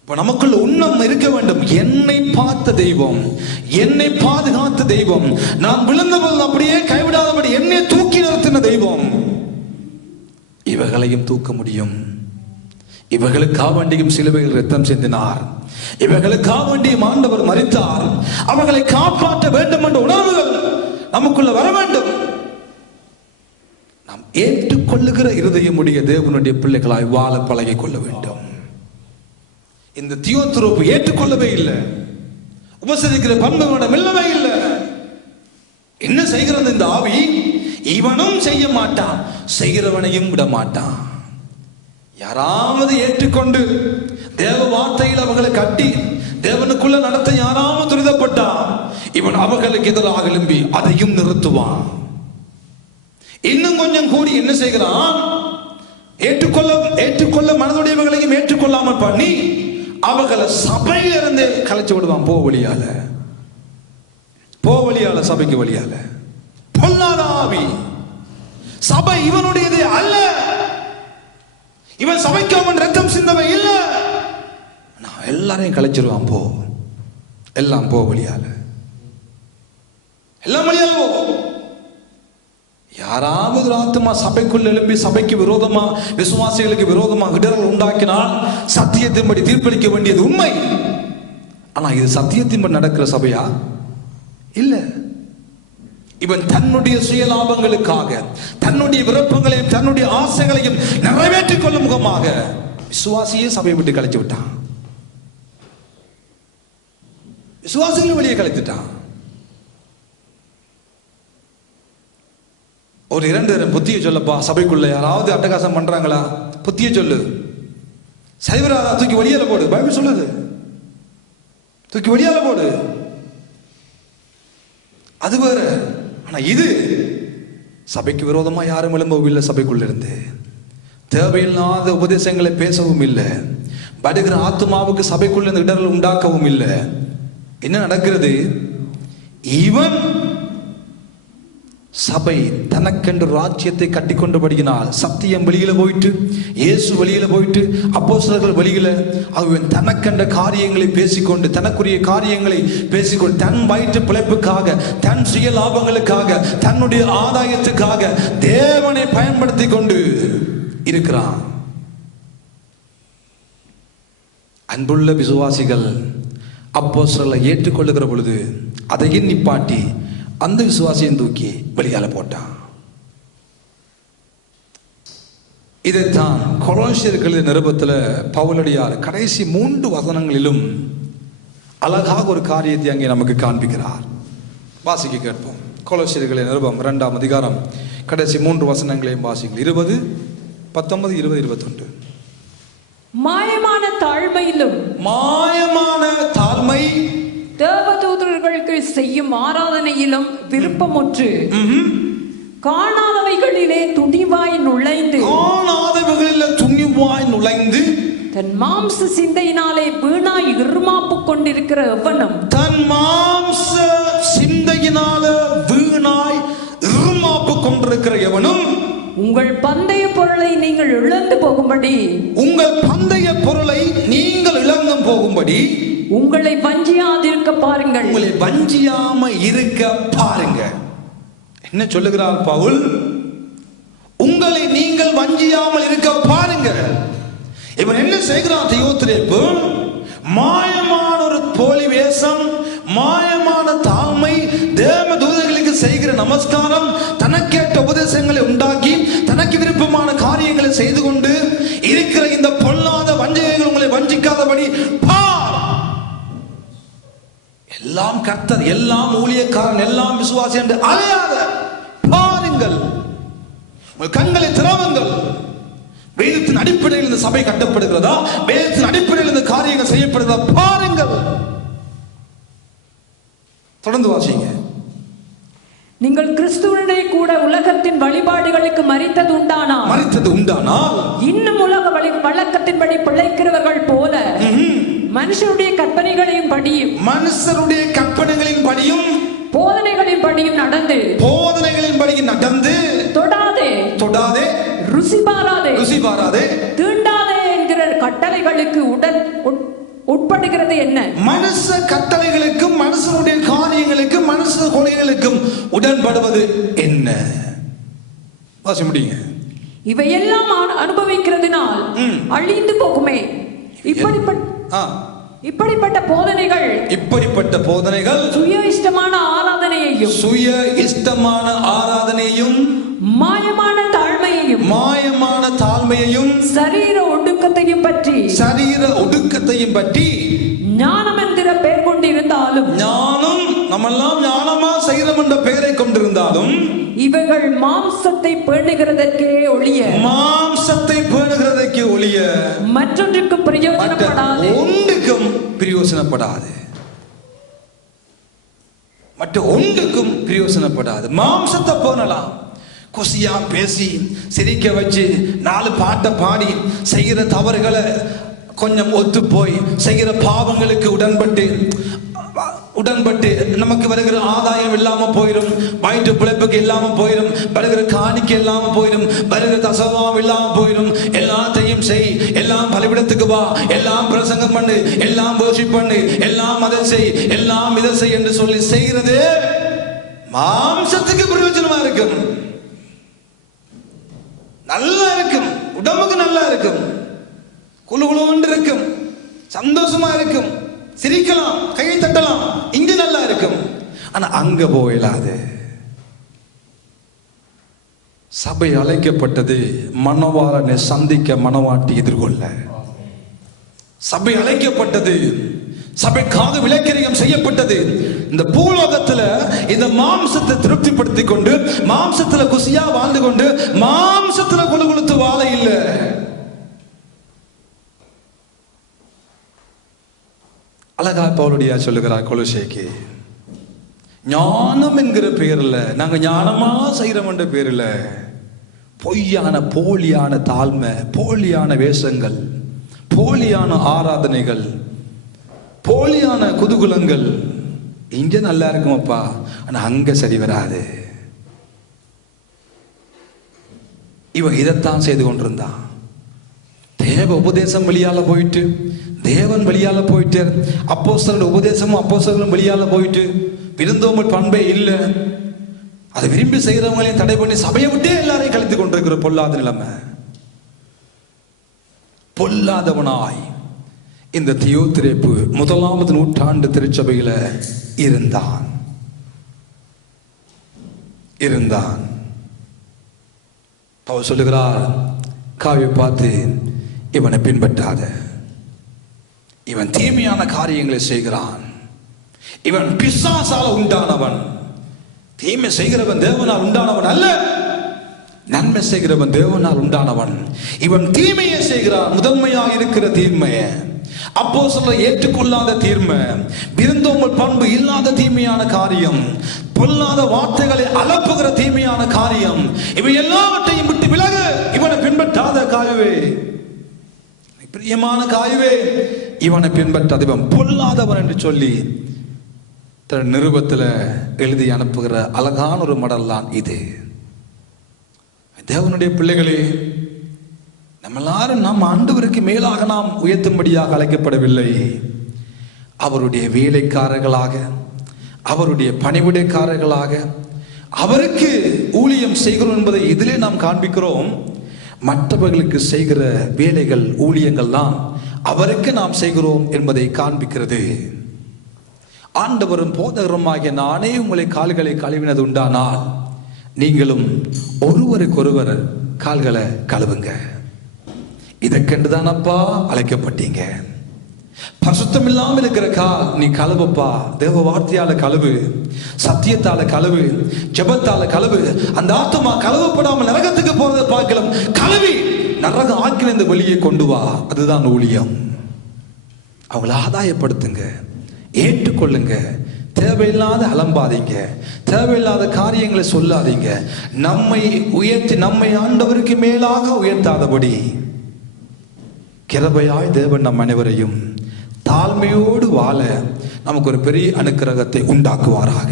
இப்ப நமக்குள்ள உண்ணம் இருக்க வேண்டும். என்னை பார்த்த தெய்வம், என்னை பாதுகாத்த தெய்வம், நான் விழுந்தபோது அப்படியே கைவிடாதபடி என்னை தூக்கி நிறுத்தின தெய்வம், இவர்களையும் தூக்க முடியும், இவர்களுக்காக வேண்டியும் சிலுவையில் ரத்தம் சிந்தினார், இவர்களுக்காக வேண்டியும் ஆண்டவர் மரித்தார். அவர்களை காப்பாற்ற வேண்டும் என்ற உணர்வுகள் நமக்குள்ள வர வேண்டும். நாம் ஏற்றுக்கொள்ளுகிற இருதயமுடைய தேவனுடைய பிள்ளைகளாய் வாழ பழகிக் கொள்ள வேண்டும். இந்த தியோத்திரோப்பு ஏற்றுக்கொள்ளவே இல்லை, உபசரிக்கிற பண்புகளிடம் இல்லவே இல்லை. என்ன செய்கிறது இந்த ஆவி? இவனும் செய்ய மாட்டான், செய்கிறவனையும் விட மாட்டான். யாராவது ஏற்றுக்கொண்டு தேவ வார்த்தையில் அவர்களை கட்டி தேவனுக்குள்ள நடத்த யாராவது துரிதப்பட்டான், இவன் அவர்களுக்கு எதிராக எழும்பி அதையும் நிறுத்துவான். இன்னும் கொஞ்சம் கூடி என்ன செய்கிறான்? ஏற்றுக்கொள்ள மனதுடையவர்களையும் ஏற்றுக்கொள்ளாமல் பண்ணி அவர்களை சபையிலிருந்தே கலைச்சு விடுவான். போ வழியால சபைக்கு வழியால. பொல்லாத ஆவி. சபை இவனுடையது அல்ல, இவன் சபைக்கு அவன் ரத்தம் சிந்தவை இல்ல. நான் எல்லாரையும் கலைச்சிருவான். எல்லாம் போ வழியால, எல்லாம் வழியால போ. யாராவது ஒரு ஆத்மா சபைக்குள் எழும்பி சபைக்கு விரோதமா, விசுவாசிகளுக்கு விரோதமா இடர்கள் உண்டாக்கினால் சத்தியத்தின்படி தீர்ப்பளிக்க வேண்டியது உண்மை. ஆனா இது சத்தியத்தின்படி நடக்கிற சபையா? இல்ல. இவன் தன்னுடைய சுயலாபங்களுக்காக தன்னுடைய விருப்பங்களையும் தன்னுடைய ஆசைகளையும் நிறைவேற்றிக் கொள்ளும் முகமாக விசுவாசியே சபையை விட்டு கலைச்சு விட்டான். விசுவாசிகளை வெளியே கலைத்துட்டான். ஒரு 2 புத்தியை சொல்லப்பா. சபைக்குள்ள யாராவது அட்டகாசம் பண்றாங்களா? புத்தியை சொல்லு. சைவராதா தூக்கி வெளியால போடு. பைபிள் சொல்லுது, தூக்கி வெளியால போடு. அது வேற. ஆனா இது சபைக்கு விரோதமா யாரும் எழும்பவும் இல்லை. சபைக்குள்ள இருந்து தேவையில்லாத உபதேசங்களை பேசவும் இல்லை. படுகிற ஆத்மாவுக்கு சபைக்குள்ள இருந்து இடர்கள் உண்டாக்கவும் இல்லை. என்ன நடக்கிறது? இவன் சபை தனக்கென்று ராஜ்யத்தை கட்டி கொண்டபடியினால் சத்தியம் வெளியில போயிட்டு, இயேசு வெளியில போயிட்டு, அப்போஸ்தலர்கள் வெளியில, அவன் தனக்கென்ற காரியங்களை பேசிக்கொண்டு, தனக்குரிய காரியங்களை பேசிக்கொண்டு, தன் வயிற்று பிழைப்புக்காக, தன் சுய லாபங்களுக்காக, தன்னுடைய ஆதாயத்துக்காக தேவனை பயன்படுத்தி கொண்டு இருக்கிறான். அன்புள்ள விசுவாசிகள் அப்போஸ்தலரை ஏற்றுக்கொள்ளுகிற பொழுது அதையும் நிப்பாட்டி அந்த விசுவாசியை தூக்கி வெளியால போட்டான். இதைத்தான் கொலோசியர்கள் நிருபத்தில் பவுலடியார் கடைசி 3 வசனங்களிலும் அழகாக ஒரு காரியத்தை அங்கே நமக்கு காண்பிக்கிறார். வாசிக்க கேட்போம். கொலோசியர்கள் நிருபம் 2ஆம் அதிகாரம் கடைசி 3 வசனங்களையும் வாசிங்கள். 20, 19, 20, 21. மாயமான தாழ்மையிலும், மாயமான தாழ்மை, தேவதூதர்களுக்கு செய்யும் ஆராதனையிலும் விருப்பமுற்று, காணாதவைகளிலே துணிவாய் நுழைந்து, தன் மாம்ச சிந்தையினாலே வீணாய் இருமாப்பு கொண்டிருக்கிற எவனும், தன் மாம்ச சிந்தையினால வீணாய் இருமாப்பு கொண்டிருக்கிற எவனும், உங்கள் பந்தய பொருளை நீங்கள் இழந்து போகும்படி, உங்கள் பந்தய பொருளை நீங்கள் இழந்து போகும்படி உங்களை வஞ்சியாதிருக்க பாருங்கள். உங்களை வஞ்சியாம இருக்க பாருங்க. என்ன சொல்லுகிறார் பவுல்? உங்களை நீங்கள் வஞ்சியாமல் இருக்க பாருங்க. இவன் என்ன செய்கிறான்? தியோத்திரேப்பு மாயமான ஒரு போலி வேஷம், மாயமான தாழ்மை, தேவ தூதர்களுக்கு செய்கிற நமஸ்காரம், தனக்கேற்ற உபதேசங்களை உண்டாக்கி தனக்கு விருப்பமான காரியங்களை செய்து கொண்டு இருக்கிற இந்த பொல்லாத வஞ்சகங்கள் உங்களை வஞ்சிக்காதபடி எல்லாம் கர்த்தர், எல்லாம் ஊழியக்காரன், எல்லாம் விசுவாசி என்று அலையாத பாருங்கள். உங்கள் கண்களை திறவுங்கள். வேதத்தின் அடிப்படையில் இந்த சபை கட்டப்படுகிறதா? வேதத்தின் அடிப்படையில் இந்த காரியங்கள் செய்யப்படுகிறதா? பாருங்கள். தொடர்ந்து வாசிங்க. நீங்கள் கிறிஸ்துவனுடைய கூட உலகத்தின் வழிபாடுகளுக்கு மரித்தது உண்டானால் இன்னும் உலக வழக்கத்தின்படி பிழைக்கிறவர்கள் போல மனுஷருடைய கற்பனைகளின் படியும் போதனைகளின் படியும் நடந்து தொடாதே ருசி பாராதே தீண்டாதே என்கிற கட்டளைகளுக்கு உட்படுகிறது. என்ன? மனுஷ கட்டளைகளுக்கும் மனுஷனுடைய காரியங்களுக்கும் மனுஷ கொலைகளுக்கும் உடன்படுவது என்ன? வாசி முடியுங்க. இவையெல்லாம் அனுபவிக்கிறதுனால் அழிந்து போகுமே. இப்படிப்பட்ட போதனைகள் சுய இஷ்டமான ஆராதனையையும் மாயமான தாழ்மையையும் சரீர ஒடுக்கத்தையும் பற்றி ஞானம் என்கிற பெயர் கொண்டிருந்தாலும், நம்மெல்லாம் ஞானமா செய்யறோம் என்ற பெயரை கொண்டிருந்தாலும், இவைகள் மாம்சத்தை பேணுகிறதற்கே ஒழிய மற்றொன்றுக்கும் பிரயோசனப்படாது. மாம்சத்தை போனலாம், கொசியா பேசி சிரிக்க வச்சு 4 பாட்டை பாடி செய்கிற தவறுகளை கொஞ்சம் ஒத்து போய் செய்கிற பாவங்களுக்கு உடன்பட்டு நமக்கு வருகிற ஆதாயம் இல்லாம போயிடும், வயிற்று பிழைப்புக்கு இல்லாம போயிடும், வருகிற காணிக்கை இல்லாம போயிடும், வருகிற தசவாம் இல்லாம போயிடும். எல்லாத்தையும் செய், எல்லாம் பலிபிடத்துக்கு வா, எல்லாம் பிரசங்கம் பண்ணு, எல்லாம் worship பண்ணு, எல்லாம் அதை செய், எல்லாம் இதை செய் என்று சொல்லி செய்கிறது மாம்சத்துக்கு பிரயோஜனமா இருக்கும், நல்லா இருக்கும், உடம்புக்கு நல்லா இருக்கும், குழு குழுன்னு இருக்கும், சந்தோஷமா இருக்கும், சிரிக்கலாம், கையை தட்டலாம், இங்க நல்லா இருக்கும். ஆனா அங்க போயிடாது. சபை அழைக்கப்பட்டது மணவாளனை சந்திக்க, மணவாட்டி எதிர்கொள்ள. சபை அழைக்கப்பட்டது, சபைக்காக விலைக்கரியம் செய்யப்பட்டது. இந்த பூலோகத்துல இந்த மாம்சத்தை திருப்திப்படுத்திக் கொண்டு, மாம்சத்துல குசியா வாழ்ந்து கொண்டு, மாம்சத்துல குழு குழுத்து வாழ இல்லை. அழகா பவுலுடையா சொல்லுகிறார் கொலோசைக்கு, ஞானம் என்கிற பெயர்ல நாங்க ஞானமா செய்யறோம் என்ற பெயர்ல பொய்யான போலியான தாழ்மை, போலியான வேஷங்கள், போலியான ஆராதனைகள், போலியான குதூகலங்கள் இங்க நல்லா இருக்குமப்பா, ஆனா அங்க சரி வராது. இவன் இதைத்தான் செய்து கொண்டிருந்தான். தேவ உபதேசம் வழியால போயிட்டு, தேவன் வழியால போயிட்டு, அப்போஸ்தலருடைய உபதேசமும் அப்போஸ்தலரும் வழியால போயிட்டு, விருந்தோம்பல் பண்பே இல்லை, அதை விரும்பி செய்யறவங்களையும் தடை பண்ணி சபையை விட்டே எல்லாரையும் கழித்து கொண்டிருக்கிற பொல்லாத நிலைமை. பொல்லாதவனாய் இந்த தியோத்திரேப்பு 1ஆம் நூற்றாண்டு திருச்சபையில இருந்தான். பவுல் சொல்லுகிறார், காவை பார்த்து இவனை பின்பற்றாத, இவன் தீமையான காரியங்களை செய்கிறான், இவன் பிசாசால உண்டானவன். தீமை செய்கிறவன் தேவனால் உண்டானவன் அல்ல, நன்மை செய்கிறவன் தேவனால் உண்டானவன். இவன் தீமையை செய்கிறான், முதன்மையாக இருக்கிற தீமையை, அப்போஸ்தலர் ஏற்றுக்கொள்ளாத தீமை, விருந்தோம்பல் பண்பு இல்லாத தீமையான காரியம், பொல்லாத வார்த்தைகளை அலப்புகிற தீமையான காரியம், இவை எல்லாவற்றையும் விட்டு விலகு, இவனை பின்பற்றாத காயுவே, பிரியமான காயுவே, இவனை பின்பற்றாத, இவன் பொல்லாதவன் என்று சொல்லி தன் நிருபத்தில் எழுதி அனுப்புகிற அழகான ஒரு மடல் தான் இது. தேவனுடைய பிள்ளைகளே, நம்ம எல்லாரும் நம் ஆண்டவருக்கு மேலாக நாம் உயர்த்தும்படியாக அழைக்கப்படவில்லை. அவருடைய வேலைக்காரர்களாக, அவருடைய பணிவிடைக்காரர்களாக அவருக்கு ஊழியம் செய்கிறோம் என்பதை இதிலே நாம் காண்பிக்கிறோம். மற்றவர்களுக்கு செய்கிற வேலைகள், ஊழியங்கள் தான் அவருக்கு நாம் செய்கிறோம் என்பதை காண்பிக்கிறது. ஆண்டவரும் போதகருமாகிய நானே உங்களை கால்களை கழுவினது உண்டானால் நீங்களும் ஒருவருக்கொருவர் கால்களை கழுவுங்க. இதை கண்டுதான் அப்பா அழைக்கப்பட்டீங்க. பரிசுத்தம் இல்லாமல் இருக்கிற கால் நீ கழுவப்பா, தேவ வார்த்தையால கழுவு, சத்தியத்தால கழுவு, ஜெபத்தால கழுவு. அந்த ஆத்மா கழுவப்படாமல் நரகத்துக்கு போறதை பார்க்கலாம், கழுவி நரக ஆக்கிலிருந்து வெளியே கொண்டு வா. அதுதான் ஊழியம். அவங்கள ஆதாயப்படுத்துங்க, ஏற்றுக்கொள்ளுங்க. தேவையில்லாத அலம்பாதீங்க, தேவையில்லாத காரியங்களை சொல்லாதீங்க. நம்மை உயர்த்தி, நம்மை ஆண்டவருக்கு மேலாக உயர்த்தாதபடி கிருபையாய் தேவன் நம் அனைவரையும் தாழ்மையோடு வாழ நமக்கு ஒரு பெரிய அனுக்கிரகத்தை உண்டாக்குவாராக.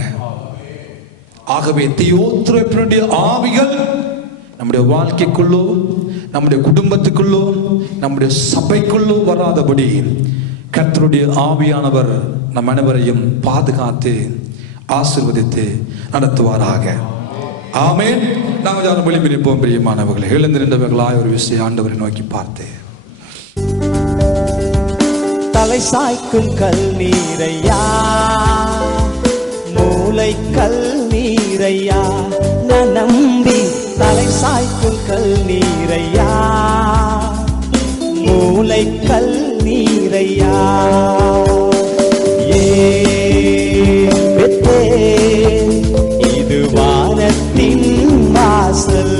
ஆகவே தியோத்திரேப்பினுடைய ஆவிகள் நம்முடைய வாழ்க்கைக்குள்ளோ, நம்முடைய குடும்பத்துக்குள்ளோ, நம்முடைய சபைக்குள்ளோ வராதபடி கர்த்தருடைய ஆவியானவர் நம் அனைவரையும் பாதுகாத்து ஆசீர்வதித்து நடத்துவாராக. ஆமென். நாங்கள் யாரும் விளிம்பி நிற்போம். பிரியமானவர்களை, எழுந்து நின்றவர்களாய் ஒரு விஷயம் ஆண்டவரை நோக்கி பார்த்தேன். தலை சாய்க்கும் கல் நீரையா, மூளை கல் நீரையா, நான் நம்பி தலை சாய்க்கும் கல் நீரையா, மூளை கல் நீரையா. இது வானத்தின் வாசல்,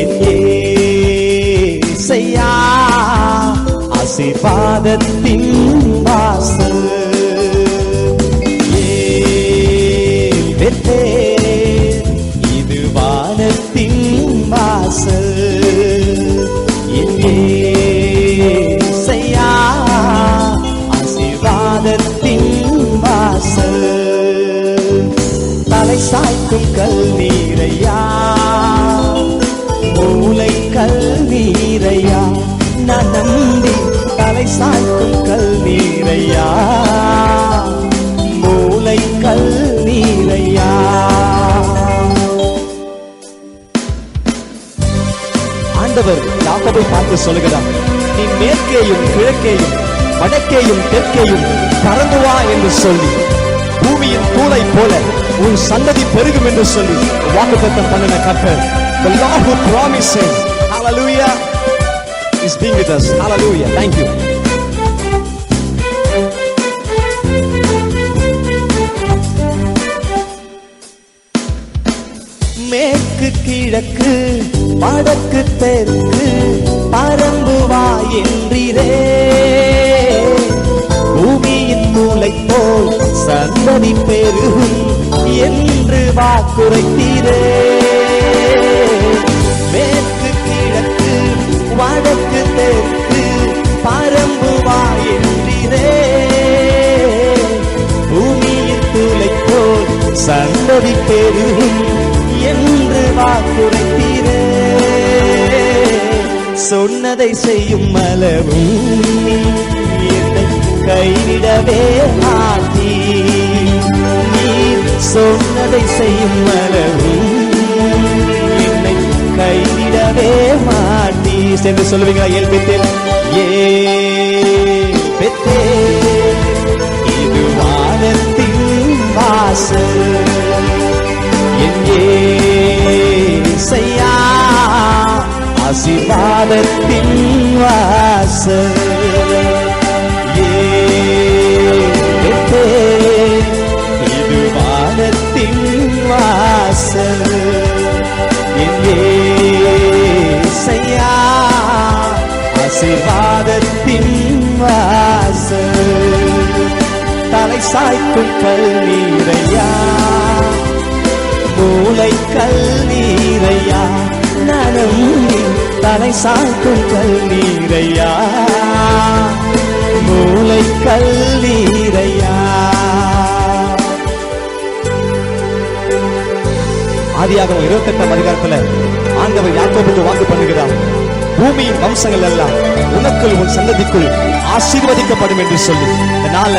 என் ஏசையா, ஆசீர்வாதத்தின் வாசல். இது வானத்தின் வாசல், என் ஏசையா, ஆசீர்வாதத்தின் வாசல். தலை சாய்க்கும் கல் நீரையா, மூளை கல் நீரையா, நான் நம்பி தலை சாய்க்கும் கல் நீரையா, மூளை கல் நீரையா. ஆண்டவர் யாக்கோபை பார்த்து சொல்கிறார், நீ மேற்கேயும் கிழக்கேயும் வடக்கேயும் தெற்கேயும் பறந்து வா என்று சொல்லி, பூமியின் தூளை போல உன் சந்ததி பெருகும் என்று சொல்லி வாக்குத்தத்தம் பண்ணின கர்த்தர். The Lord who promises, hallelujah, is being with us. Hallelujah. Thank you. மேற்கு கிழக்கு வடக்கு தெற்கு பறந்து வா என்றீரே, பூமியின் மூளை போல் சந்ததி பெருகும் என்று வாக்குரைத்தீரே. மேற்கு கிழக்கு வடக்கு தெற்கு பறந்து வா என்றீரே, பூமியின் மூளை போல் சந்ததி பெருகும் என்று வாக்குரைத்தீரே. சொன்னதை செய்யும் அளவும் என்னை கைவிடவே மாட்டீ, நீ சொன்னதை செய்யும் அளவும் என்னை கைவிடவே மாட்டீ. என்று சொல்லுவீங்களா? ஏல் பெத்தேல், ஏல் பெத்தேல், இது வானத்தின் வாசல், என் ஏசையா, ஆசீர்வாதத்தின் வாசல். இது வானத்தின் வாசல், என் ஏசையா, ஆசீர்வாதத்தின் வாசல். தலை சாய்க்கும் கல் நீரையா, மூளை கல் நீரையா, நானும் தலை சாய்க்கும் கல் நீரையா, மூளை கல் நீரையா. ஆதியாகமம் 28ஆம் அதிகாரத்துல ஆண்டவர் யாக்கோபுக்கு வாக்கு பண்ணுகிறார், பூமியின் வம்சங்கள் எல்லாம் உனக்குள் உன் சந்ததிக்குள் ஆசீர்வதிக்கப்படும் என்று சொல்லி. அதனால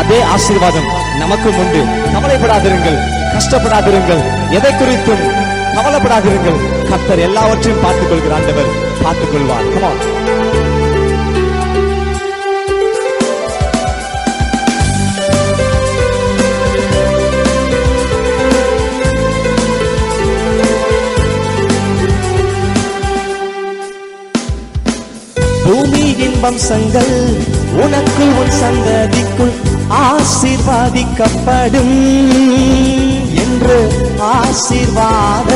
அதே ஆசீர்வாதம் நமக்கும் உண்டு. கவலைப்படாதிருங்கள், கஷ்டப்படாதிருங்கள், எதை குறித்தும் கவலைப்படாதிருங்கள். கர்த்தர் எல்லாவற்றையும் பார்த்துக் கொள்கிற ஆண்டவர் பார்த்துக் கொள்வார். Come on. பூமியின் வம்சங்கள் உனக்குள் உன் சந்ததிக்குள் ஆசீர்வாதிக்கப்படும் என்று ஆசீர்வாத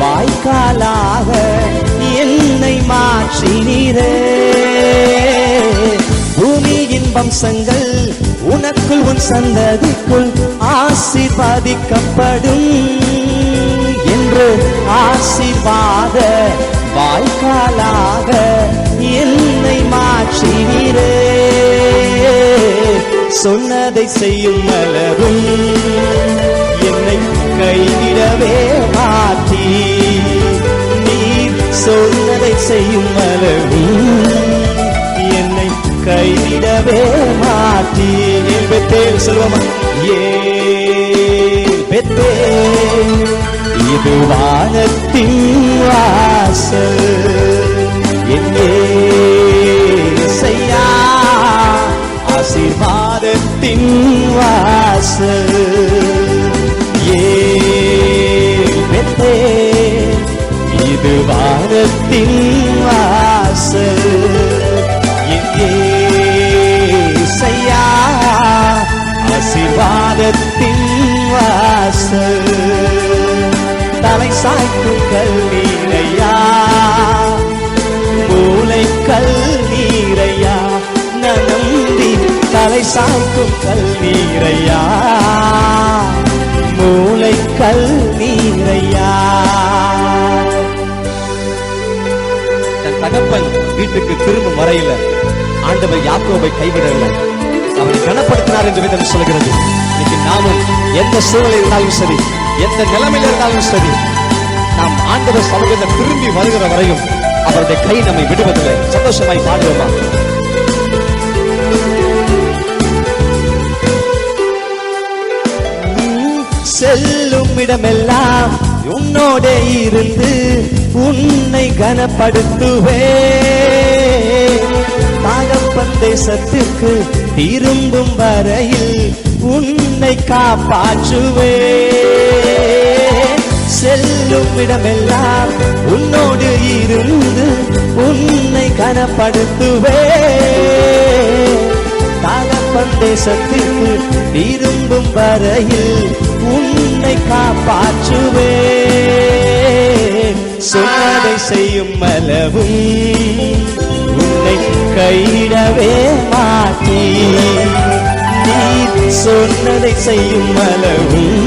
வாய்க்காலாக என்னை மாற்றினீரே. பூமியின் வம்சங்கள் உனக்குள் உன் சந்ததிக்குள் ஆசீர்வாதிக்கப்படும் என்று ஆசீர்வாத வாய்க்காலாக என்னை மாற்றினீரே. சொன்னதை செய்யும் அளவும் என்னை கைவிடவே மாட்டீ, நீர் சொன்னதை செய்யும் அளவும் என்னை கைவிடவே மாட்டீ. ஏல் பெத்தேல் சொல்லுவோமா? ஏல் பெத்தேல், இது வானத்தின் வாசல் என் இயேசையா ஆசீர்வாதத்தின் வாசல் இது வானத்தின் வாசல் என் இயேசையா ஆசீர்வாதத்தின் வாசல் தலை சாய்க்கும் கல்லீரையா மூளை கல்லீரையா நம்பி தலை சாய்க்கும் கல்லீரையா மூளை கல்லீரையா. தன் தகப்பன் வீட்டுக்கு திரும்பும் வரையில ஆண்டவர் யாக்கோபை கைவிடவில்லை, அவனை கனப்படுத்தினார் என்று வேதம் சொல்கிறது. இன்னைக்கு நாமும் எந்த சூழ்நிலை இருந்தாலும் சரி, எந்த நிலைமையில் இருந்தாலும் சரி, நாம் ஆண்டவர் சமூகத்தில் திரும்பி வருகிற வரையும் அவருடைய கை நம்மை விடுவதில்லை. சந்தோஷமாய் பாடுவோமா? செல்லும் இடமெல்லாம் உன்னோட இருந்து உன்னை கனப்படுத்துவே, தகப்பன் தேசத்துக்கு திரும்பும் வரையில் உன்னை காப்பாற்றுவே. செல்லும் இடமெல்லாம் உன்னோடு இருந்து உன்னை கனப்படுத்துவே, தகப்பன் தேசத்துக்கு திரும்பும் வரையில் உன்னை காப்பாற்றுவே. சொன்னதை செய்யும் அளவும் உன்னை கைவிடவே மாட்டே, நீ சொன்னதை செய்யும் அளவும்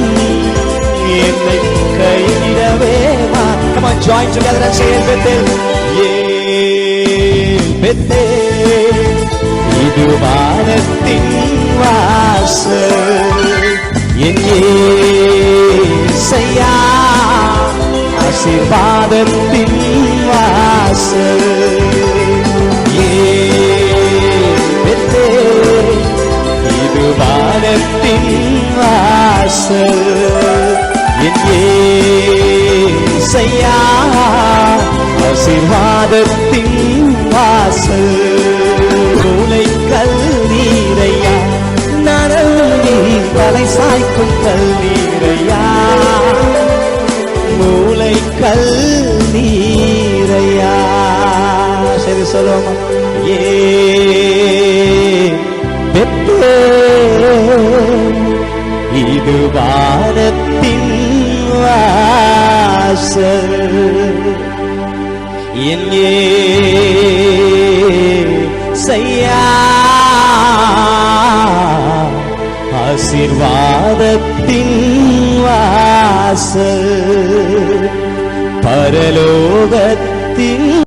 என்னை கைவிடவே மாட்டே. Come on, join together and say it with me. இது வானத்தின் வாசல் என் இயேசையா ஆசீர்வாதத்தின் வாசல் இது வானத்தின் வாசல் என் இயேசையா ஆசீர்வாதத்தின் வாசல் மூளை கல்லீரையா நரம்பி தலை சாய்க்கும் கல்லீரையா மூளை கல்லீரையா. சரி சொல்லுவோமா? இது வானத்தின் வாசல் என் இயேசையா ஆசீர்வாதத்தின் வாசல் பரலோகத்தின்